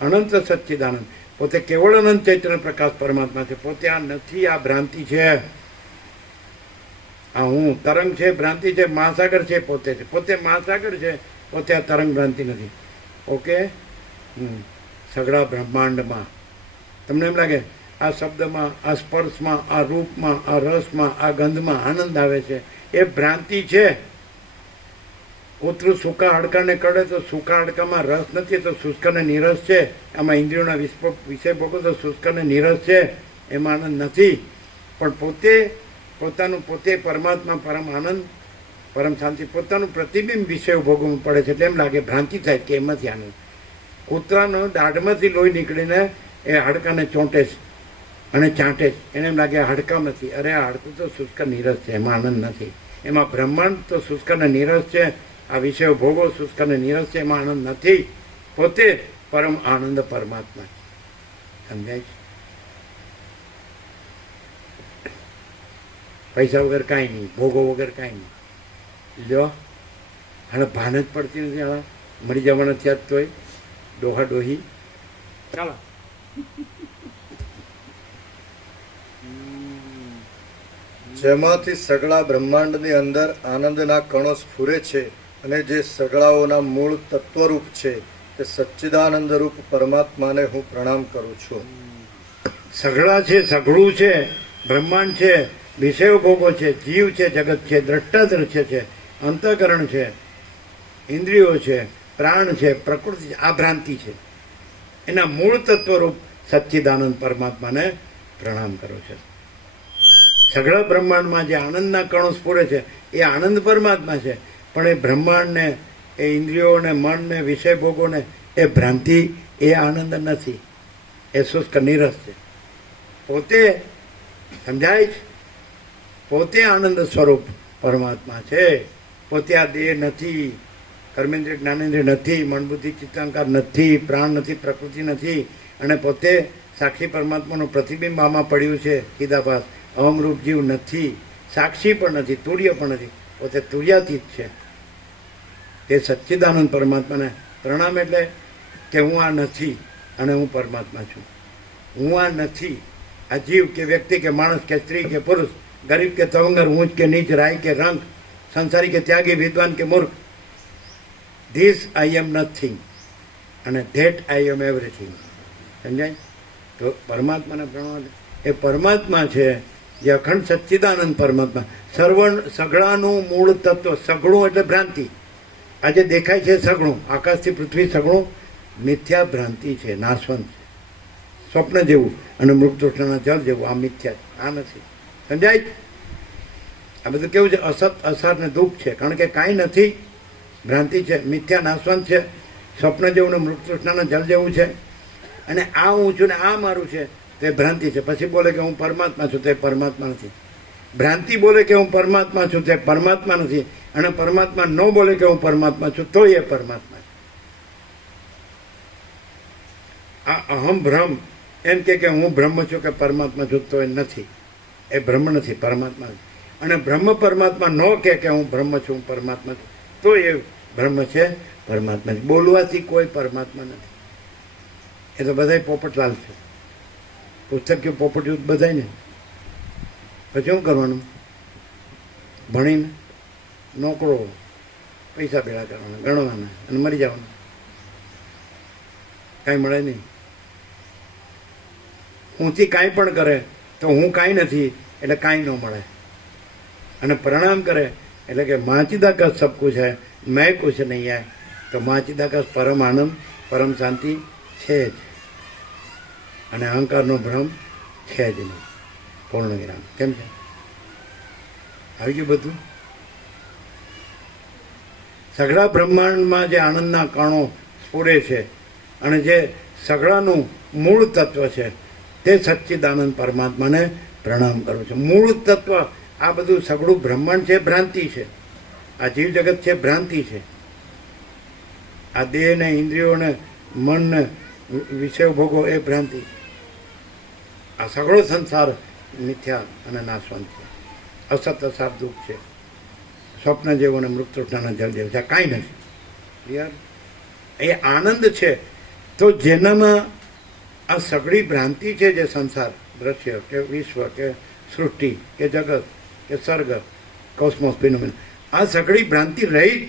અનંત સચ્ચિદાનંદ. પોતે કેવળ અનંત ચૈતન્ય પ્રકાશ પરમાત્મા છે. પોતે આ નથી, આ ભ્રાંતિ છે. આ હું તરંગ છે, ભ્રાંતિ છે, મહાસાગર છે, પોતે છે. પોતે મહાસાગર છે, પોતે આ તરંગ ભ્રાંતિ નથી. ઓકે. સગળા બ્રહ્માંડમાં તમને એમ લાગે આ શબ્દમાં, આ સ્પર્શમાં, આ રૂપમાં, આ રસમાં, આ ગંધમાં આનંદ આવે છે, એ ભ્રાંતિ છે. કૂતરું સૂકા હાડકાને કરડે તો સૂકા હાડકામાં રસ નથી, તો શુષ્ક અને નીરસ છે. આમાં ઇન્દ્રિયોના વિષય ભોગો તો શુષ્ક અને નીરસ છે, એમાં આનંદ નથી. પણ પોતે પોતાનું, પોતે પરમાત્મા, પરમ આનંદ, પરમ શાંતિ, પોતાનું પ્રતિબિંબ વિષય ભોગવવું પડે છે. એટલે એમ લાગે, ભ્રાંતિ થાય કે એમાંથી આનંદ. કૂતરાનો દાઢમાંથી લોહી નીકળીને એ હાડકાને ચોંટે છે અને ચાંટે છે, એને એમ લાગે હાડકામાંથી. અરે આ હાડકું તો શુષ્ક નીરસ છે, એમાં આનંદ નથી. એમાં બ્રહ્માંડ તો શુષ્ક અને નીરસ છે, આ વિષયો ભોગો શુષ્ક અને નીરસ છે, એમાં આનંદ નથી. પોતે પરમ આનંદ પરમાત્મા. સમજાય છે? પૈસા વગર કાંઈ નહીં, ભોગો વગર કાંઈ નહીં. લ્યો, હવે ભાન જ પડતી નથી. હવે મરી જવાના થયા જ તોય ડોહા ડોહી. ચાલો. જેમાંથી સગળા બ્રહ્માંડની અંદર આનંદના કણો સ્ફુરે છે, અને જે સગળાઓના મૂળ તત્વરૂપ છે, તે સચ્ચિદાનંદ રૂપ પરમાત્માને હું પ્રણામ કરું છું. સગળા છે, સઘળું છે, બ્રહ્માંડ છે, વિષયો ભોગો છે, જીવ છે, જગત છે, દ્રષ્ટા દ્રશ્ય છે, અંતઃકરણ છે, ઇન્દ્રિયો છે, પ્રાણ છે, પ્રકૃતિ છે, આ ભ્રાંતિ છે. એના મૂળ તત્વરૂપ સચ્ચિદાનંદ પરમાત્માને પ્રણામ કરો છો. સગળા બ્રહ્માંડમાં જે આનંદના કણો સ્ફુરે છે, એ આનંદ પરમાત્મા છે. પણ એ બ્રહ્માંડને, એ ઇન્દ્રિયોને, મનને, વિષય ભોગોને, એ ભ્રાંતિ, એ આનંદ નથી, એ શુષ્ક નીરસ છે. પોતે સમજાય છે, પોતે આનંદ સ્વરૂપ પરમાત્મા છે. પોતે આ દેહ નથી, કર્મેન્દ્રિય જ્ઞાનેન્દ્રિય નથી, મન બુદ્ધિ ચિત્તાંકાર નથી, પ્રાણ નથી, પ્રકૃતિ નથી. અને પોતે સાક્ષી પરમાત્માનું પ્રતિબિંબ આમાં પડ્યું છે. ચિદાભાસ અહમરૂપ જીવ નથી, સાક્ષી પણ નથી, તુર્ય પણ નથી, પોતે તુર્યાતીત છે. તે સચ્ચિદાનંદ પરમાત્માને પ્રણામ. એટલે કે હું આ નથી અને હું પરમાત્મા છું. હું આ નથી આ જીવ કે વ્યક્તિ કે માણસ કે સ્ત્રી કે પુરુષ, ગરીબ કે તવંગર, ઊંચ કે નીચ, રાય કે રંગ, સંસારી કે ત્યાગી, વિદ્વાન કે મૂર્ખ, ધીસ આઈ એમ નથિંગ અને ધેટ આઈ એમ એવરીથિંગ. સમજાય? તો પરમાત્માને પ્રમાણે એ પરમાત્મા છે જે અખંડ સચ્ચિદાનંદ પરમાત્મા, સગળાનું મૂળ તત્વ. સગળું એટલે ભ્રાંતિ. આજે દેખાય છે સગળું, આકાશથી પૃથ્વી સગળું મિથ્યા ભ્રાંતિ છે, નાશવંત છે, સ્વપ્ન જેવું અને મૃગતૃષ્ણના જળ જેવું. આ મિથ્યા છે, આ નથી. સમજાય? આ બધું કેવું છે? અસત, અસાર ને દુઃખ છે, કારણ કે કાંઈ નથી, ભ્રાંતિ છે, મિથ્યા, નાશવંત છે, સ્વપ્ન જેવું ને મૃગતૃષ્ણના જળ જેવું છે. અને આ હું છું ને આ મારું છે તે ભ્રાંતિ છે. પછી બોલે કે હું પરમાત્મા છું, તે પરમાત્મા નથી. ભ્રાંતિ બોલે કે હું પરમાત્મા છું, તે પરમાત્મા નથી. અને પરમાત્મા ન બોલે કે હું પરમાત્મા છું, તો એ પરમાત્મા છે. આ અહમ ભ્રમ એમ કે હું બ્રહ્મ છું કે પરમાત્મા છું, તો એ નથી. એ બ્રહ્મ નથી, પરમાત્મા નથી. અને બ્રહ્મ પરમાત્મા ન કે હું બ્રહ્મ છું, હું પરમાત્મા છું, તો એ બ્રહ્મ છે, પરમાત્મા છે. બોલવાથી કોઈ પરમાત્મા નથી. એ તો બધાય પોપટલાલ છે. પુસ્તકીય પોપટીઓ બધાય ને. પછી શું કરવાનું? ભણીને નોકરો, પૈસા ભેગા કરવાના, ગણવાના અને મરી જવાના. કાંઈ મળે નહીં. ઊંચી કાંઈ પણ કરે તો હું કાંઈ નથી એટલે કાંઈ ન મળે. અને પ્રણામ કરે એટલે કે માચિદાકાશ સબ કુછ હૈ, મેં કુછ નહીં હૈ. તો માચિદાકાશ પરમ આનંદ, પરમ શાંતિ છે જ. અને અહંકારનો ભ્રમ છે જ નહીં. પૂર્ણ વિરામ. કેમ છે? આવી ગયું બધું? સઘળા બ્રહ્માંડમાં જે આનંદના કણો સ્ફુરે છે અને જે સઘળાનું મૂળ તત્વ છે તે સચ્ચિદાનંદ પરમાત્માને પ્રણામ કરું છું. મૂળ તત્વ આ બધું સઘળું બ્રહ્માંડ છે, ભ્રાંતિ છે. આ જીવ જગત છે, ભ્રાંતિ છે. આ દેહને, ઇન્દ્રિયોને, મનને, વિષય ભોગો એ ભ્રાંતિ. આ સઘળો સંસાર મિથ્યા અને નાશવંત છે. અસત, અસાર, દુઃખ છે, સ્વપ્ન જેવું અને મૃગતૃષ્ણના જળ જેવું છે. કાંઈ નથી. ક્લિયર? એ આનંદ છે. તો જેનામાં આ સઘળી ભ્રાંતિ છે, જે સંસાર, દ્રશ્ય કે વિશ્વ કે સૃષ્ટિ કે જગત કે સર્ગ, કોસ્મોસ, ફિનોમિના, આ સઘળી ભ્રાંતિ રહિત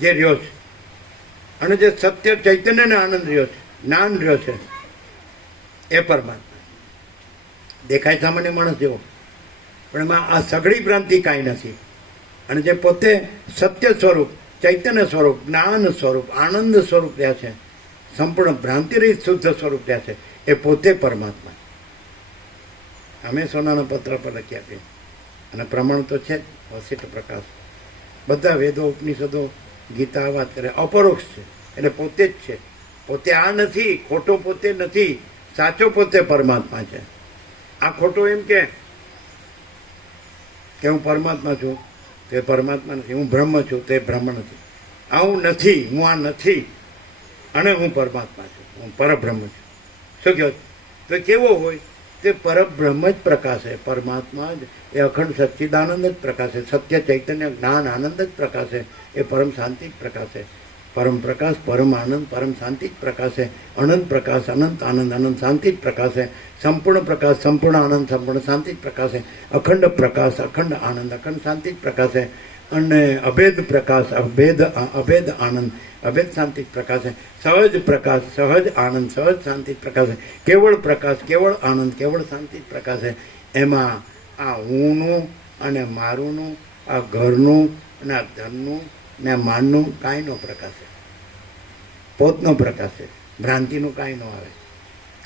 જે રહ્યો છે અને જે સત્ય ચૈતન્યને આનંદ રહ્યો છે, જ્ઞાન રહ્યો છે, એ પરમાત્મા. દેખાય સામાન્ય માણસ જેવો, પણ એમાં આ સઘળી ભ્રાંતિ કાંઈ નથી. અને જે પોતે સત્ય સ્વરૂપ, ચૈતન્ય સ્વરૂપ, જ્ઞાન સ્વરૂપ, આનંદ સ્વરૂપ રહ્યા છે, સંપૂર્ણ ભ્રાંતિરહિત શુદ્ધ સ્વરૂપ રહ્યા છે, એ પોતે પરમાત્મા. અમે સોનાના પત્ર પર લખી આપીએ. અને પ્રમાણ તો છે જ, વસિષ્ઠ પ્રકાશ. બધા વેદો, ઉપનિષદો, ગીતા વાત કરે, અપરોક્ષ છે. એટલે પોતે જ છે. પોતે આ નથી, ખોટો પોતે નથી, સાચો પોતે પરમાત્મા છે. આ ખોટો એમ કે હું પરમાત્મા છું, તે પરમાત્મા નથી. હું બ્રહ્મ છું, તે બ્રહ્મ નથી. આ હું નથી, હું આ નથી અને હું પરમાત્મા છું, હું પરબ્રહ્મ છું. શું કહો? તો કેવો હોય? તે પરબ્રહ્મ જ પ્રકાશે. પરમાત્મા જ એ અખંડ સચ્ચિદાનંદ જ પ્રકાશે. સત્ય, ચૈતન્ય, જ્ઞાન, આનંદ જ પ્રકાશે. એ પરમ શાંતિ જ પ્રકાશે. પરમ પ્રકાશ, પરમ આનંદ, પરમ શાંતિ જ પ્રકાશે. અનંત પ્રકાશ, અનંત આનંદ, અનંત શાંતિ જ પ્રકાશે. સંપૂર્ણ પ્રકાશ, સંપૂર્ણ આનંદ, સંપૂર્ણ શાંતિ જ પ્રકાશે. અખંડ પ્રકાશ, અખંડ આનંદ, અખંડ શાંતિ જ પ્રકાશે. અને અભેદ પ્રકાશ, અભેદ આનંદ, અભેદ શાંતિ જ પ્રકાશે. સહજ પ્રકાશ, સહજ આનંદ, સહજ શાંતિ જ પ્રકાશે. કેવળ પ્રકાશ, કેવળ આનંદ, કેવળ શાંતિ જ પ્રકાશે. એમાં આ હુંનું અને મારુંનું, આ ઘરનું અને આ ધનનું ને માનનું કાંઈ નો પ્રકાશે. પોતનો પ્રકાશે. ભ્રાંતિનું કાંઈ ન આવે.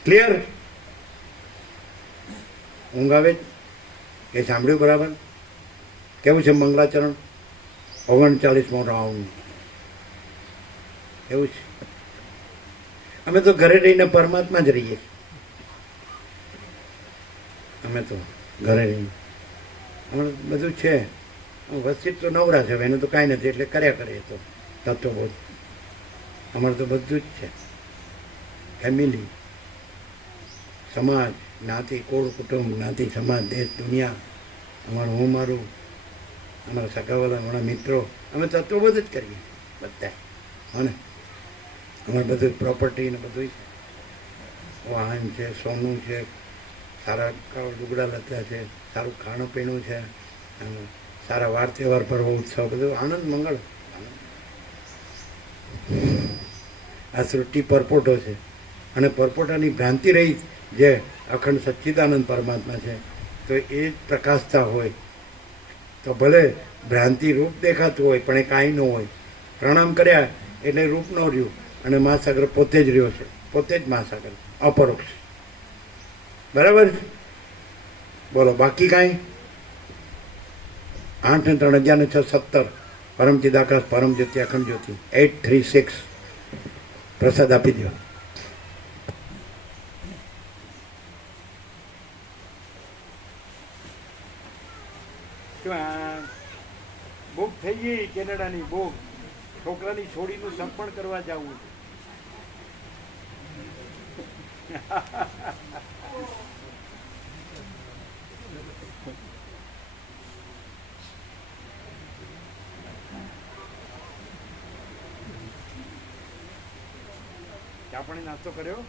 ક્લિયર? ઊંઘ આવે જ? એ સાંભળ્યું બરાબર? કેવું છે મંગલાચરણ? 39મો રાઉન્ડ. એવું છે. અમે તો ઘરે રહીને પરમાત્મા જ રહીએ. અમે તો ઘરે રહીને અમારે બધું છે. વસ્તી તો નવરા છે, એને તો કાંઈ નથી એટલે કર્યા કરીએ. તો તત્વબોધ અમારે તો બધું જ છે. ફેમિલી, સમાજ, જ્ઞાતિ, કુળ, કુટુંબ, જ્ઞાતિ, સમાજ, દેશ, દુનિયા, અમારું હું મારું, અમારા સગાવાલા, અમારા મિત્રો, અમે તત્વબોધ જ કરીએ બધા. હા, અમારે બધું પ્રોપર્ટી ને બધું છે. વાહન છે, સોનું છે, સારા લુગડા લત્યા છે, સારું ખાણું પીણું છે, અને સારા વાર તહેવાર પર્વ ઉત્સવ બધું આનંદ મંગળ. આ સૃષ્ટિ પરપોટો છે અને પરપોટાની ભ્રાંતિ રહી જે અખંડ સચ્ચિદાનંદ પરમાત્મા છે, તો એ જ પ્રકાશતા હોય તો ભલે ભ્રાંતિ રૂપ દેખાતું હોય પણ એ કાંઈ ન હોય. પ્રણામ કર્યા એટલે રૂપ ન રહ્યું અને મહાસાગર પોતે જ રહ્યો છે, પોતે જ મહાસાગર અપરોક્ષ. બરાબર છે? બોલો બાકી કાંઈ? 8 ને 3 11 6 17 પરમ ચિદાકાશ પરમ જ્યોતિ અખંડ જ્યોતિ 836 પ્રસાદ આપી દો. બુક થઈ ગઈ કેનેડાની બુક. છોકરાની છોડીનું સંપર્ક કરવા જવું છે. ચા પાણી નાસ્તો કર્યો?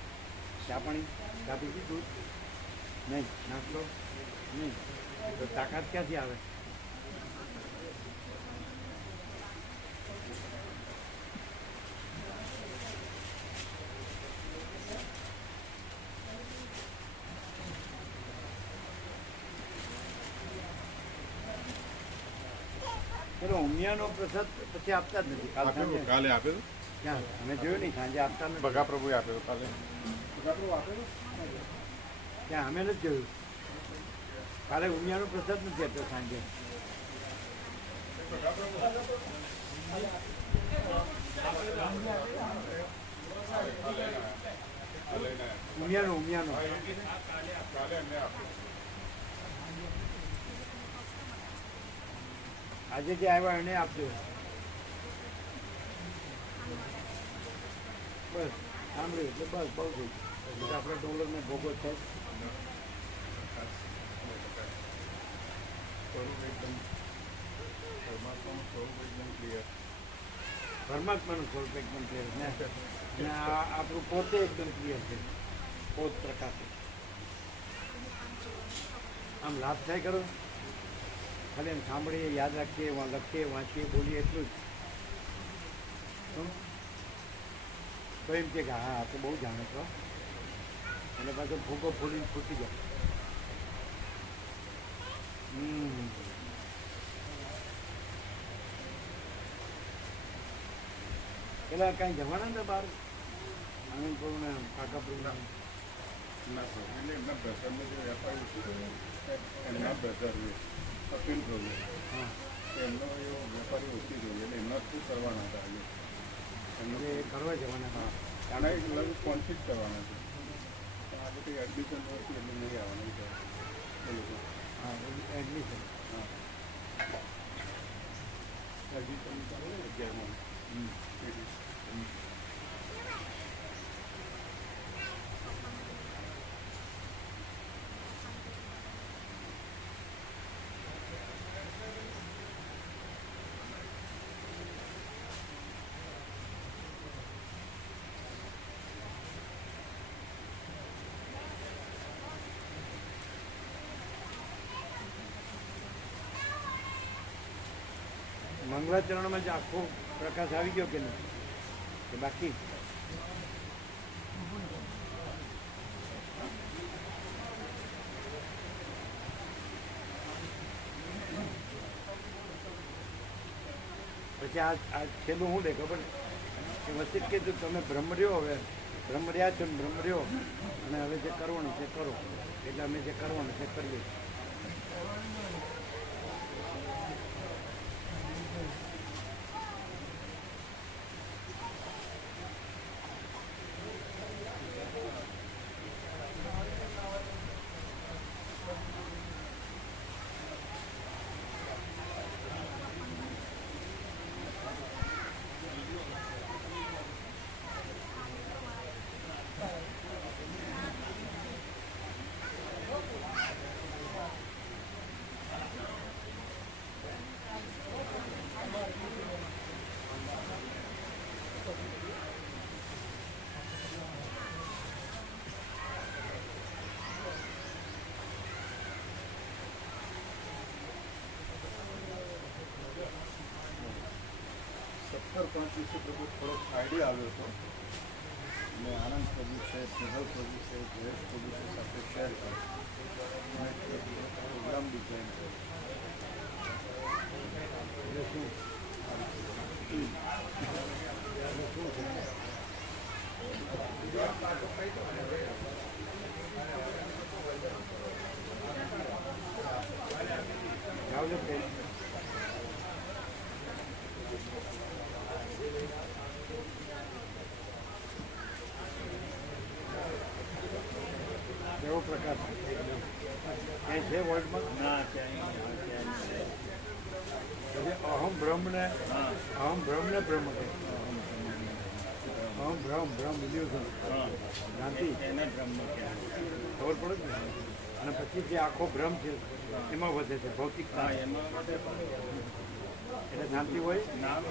ચા પાણી કાપી દીધું? નહીં નાસ્તો નહીં તો તાકાત ક્યાંથી આવે? પેલો ઉમિયાનો પ્રસાદ પછી આપતા જ નથી. કાલે આપેલું ક્યાં અમે જોયું નહીં, સાંજે આપતા નથી. બગા પ્રભુએ આપેલું કાલે. ત્યાં અમે નથી જોયું. કાલે ઉમિયાનો પ્રસાદ નથી આપતો સાંજે. ઉમિયાનો આજે જે આવ્યા એને આપજો. બસ સાંભળ્યું એટલે બસ બહુ થઈ ગયું. આપણે ડોલરને ભોગો થાય. પરમાત્માનું સ્વરૂપ એકદમ ક્લિયર ને આપણું પોતે એકદમ ક્લિયર છે. પોત પ્રકાશ આમ લાભ થાય કરો. ખાલી એમ સાંભળીએ, યાદ રાખીએ, લખીએ, વાંચીએ, બોલીએ એટલું જ. તો એમ કે હા આ તો બહુ જાણે છો અને પાછો ભૂકો ફૂલી ફૂટી જાય. પેલા કાંઈ જવાના હતા બહાર આનંદપુર ને કાકાપુર? એટલે એમના બ્રધરને જે વેપારી એમના બ્રધર અપીલ જોઈએ. હા એમનો એવો વેપારી ઓછી જોઈએ એટલે એમના શું કરવાના હતા એમને કરવા જવાના હતા. આના એક લગભગ કોન્ફિક કરવાના છે. આજે કંઈ એડમિશન નથી એટલે નહીં આવવાનું છે એ લોકો. હા એડમિશન. હા એડમિશન ચાલે ને 11માં. મંગળાચરણમાં જ આખો પ્રકાશ આવી ગયો કે નહીં કે બાકી? પછી આ છેલ્લું શું લે ખબર કે વચ્ચે કે જો તમે બ્રહ્મ રહ્યો, હવે બ્રહ્મ રહ્યા છો ને બ્રહ્મ રહ્યો અને હવે જે કરવાનું છે કરો. એટલે અમે જે કરવાનું છે કરીએ. ઉત્તર પાંચ વિશે પ્રભુ થોડોક આઈડિયા આવ્યો હતો અને આનંદ પ્રભુ છે, સ્નેહલ પ્રભુ છે, જયેશ પ્રભુ છે સાથે શેર કર્યો અને પ્રોગ્રામ ડિઝાઇન કર્યો. એટલે શું આવજો બેન. કેવો પ્રકાર ક્યાંય છે વર્લ્ડમાં? ના ક્યાંય એટલે અહમ બ્રહ્મને બ્રહ્મ કહે. અહમ બ્રહ્મ ઇલ્યુઝન ભ્રાંતિ એને બ્રહ્મ કહેવાય. ખબર પડે જ ને. અને પછી જે આખો ભ્રમ છે એમાં વધે છે ભૌતિકતા. હા એમાં એટલે શાંતિ હોય. નામ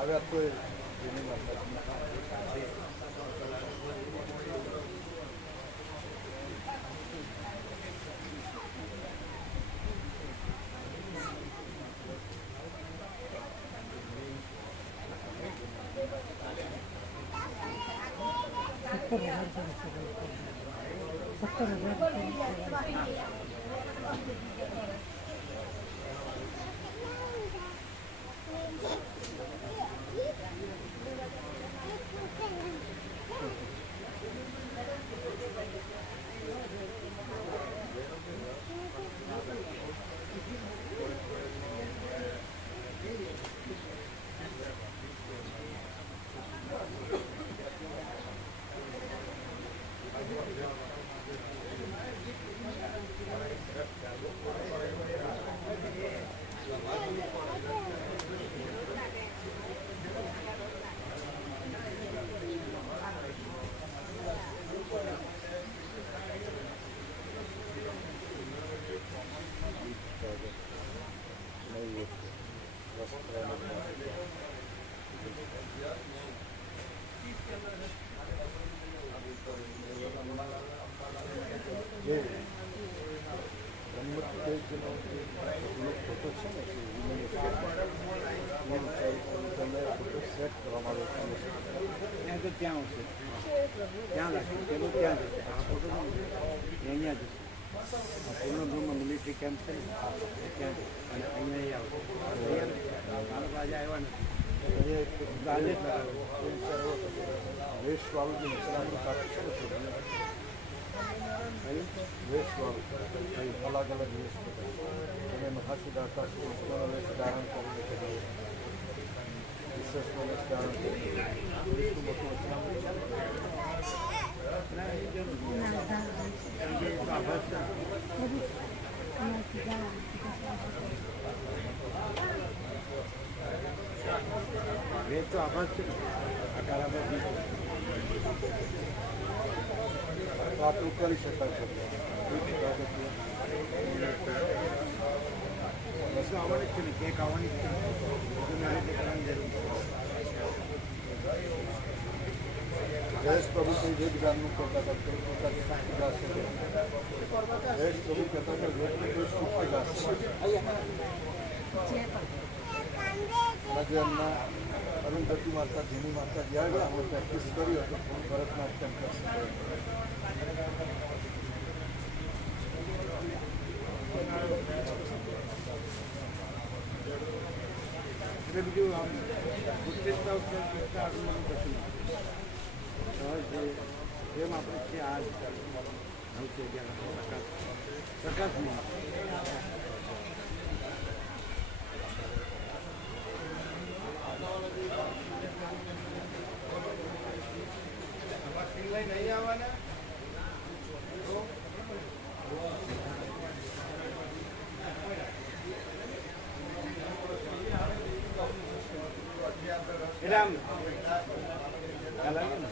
આવ્યા તો એની માતા ફોટો છે ને સેટ કરવામાં આવે છે. ત્યાં તો ત્યાં આવશે, ત્યાં લાગશે, પેલો ત્યાં જશે. આ ફોટો છે ને એ અહીંયા જશે. પૂર્ણ બ્રહ્મ મિલિટરી કેમ્પ છે ને એ ત્યાં જશે અને અહીંયા આવશે. મારો આજે આવ્યા નથી. આજે જ લગાવ્યો. વેશવાળું જે ઇસ્લામનું કાર્ય છે ને વેશવાળું અલગ અલગ વેશ તમે મહાસિદ્ધાર્થા સ્વરૂપનો વેશ ધારણ કરીને વિશેષનો વેશ ધારણ કરીને એટલું મોટું ઇસ્લામનું વેદ તો આભાસ છે ને આ કારાભાસ નથી. તો આપણું કરી શકાય છે. વસ્તુ આવવાની જ છે ને, કેક આવવાની જ છે ને, બધું મારે તે કરવાની જરૂર છે. જયેશ પ્રભુ કોઈ વેદ જ્ઞાનનું કહેતા હતા કોઈ પોતાની સુખી દાસ છે. જયેશ પ્રભુ કહેતા હતા વેદની કોઈ સુખી દાસ છે. આજે એમના અરુંધતી માતા ધીની માતા જ્યાં ગયા અમે પ્રેક્ટિસ કરી હતી ભરતનાટ્યમ ક્લાસ. એટલે બીજું આમ ઉત્તેજતા ઉત્તેજતા આગળનું કશું નથી. જેમ આપણે છે આ આવશે જ્યારે પ્રકાશ નહીં. નહીં આવવાના એટલે આમ ખ્યાલ આવે ને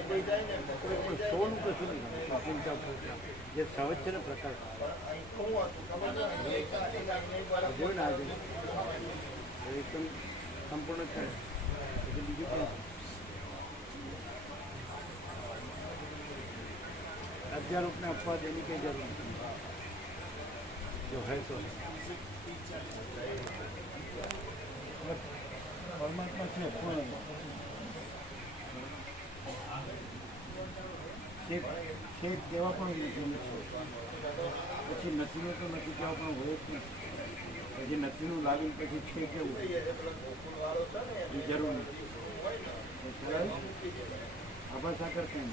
કોઈ પણ સોનું કશું નહીં ચિંતા જે સહજ છે ને પ્રકાશ જોયું ને આજે એકદમ સંપૂર્ણ છે પછી બીજું પણ 1000 रुपये अपवा देने की जरूरत नहीं जो है तो परमात्मा છે પણ શેખ કેવા પણ નથી પછી નથીનું તો નથી કેવા પણ હોય જ નહીં પછી નથીનું લાવીને પછી છે કેવું એ જરૂર નથી આભાર સાકર કેમ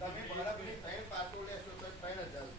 તમે મારા પેલી 3 પાસો લેશો તો 3000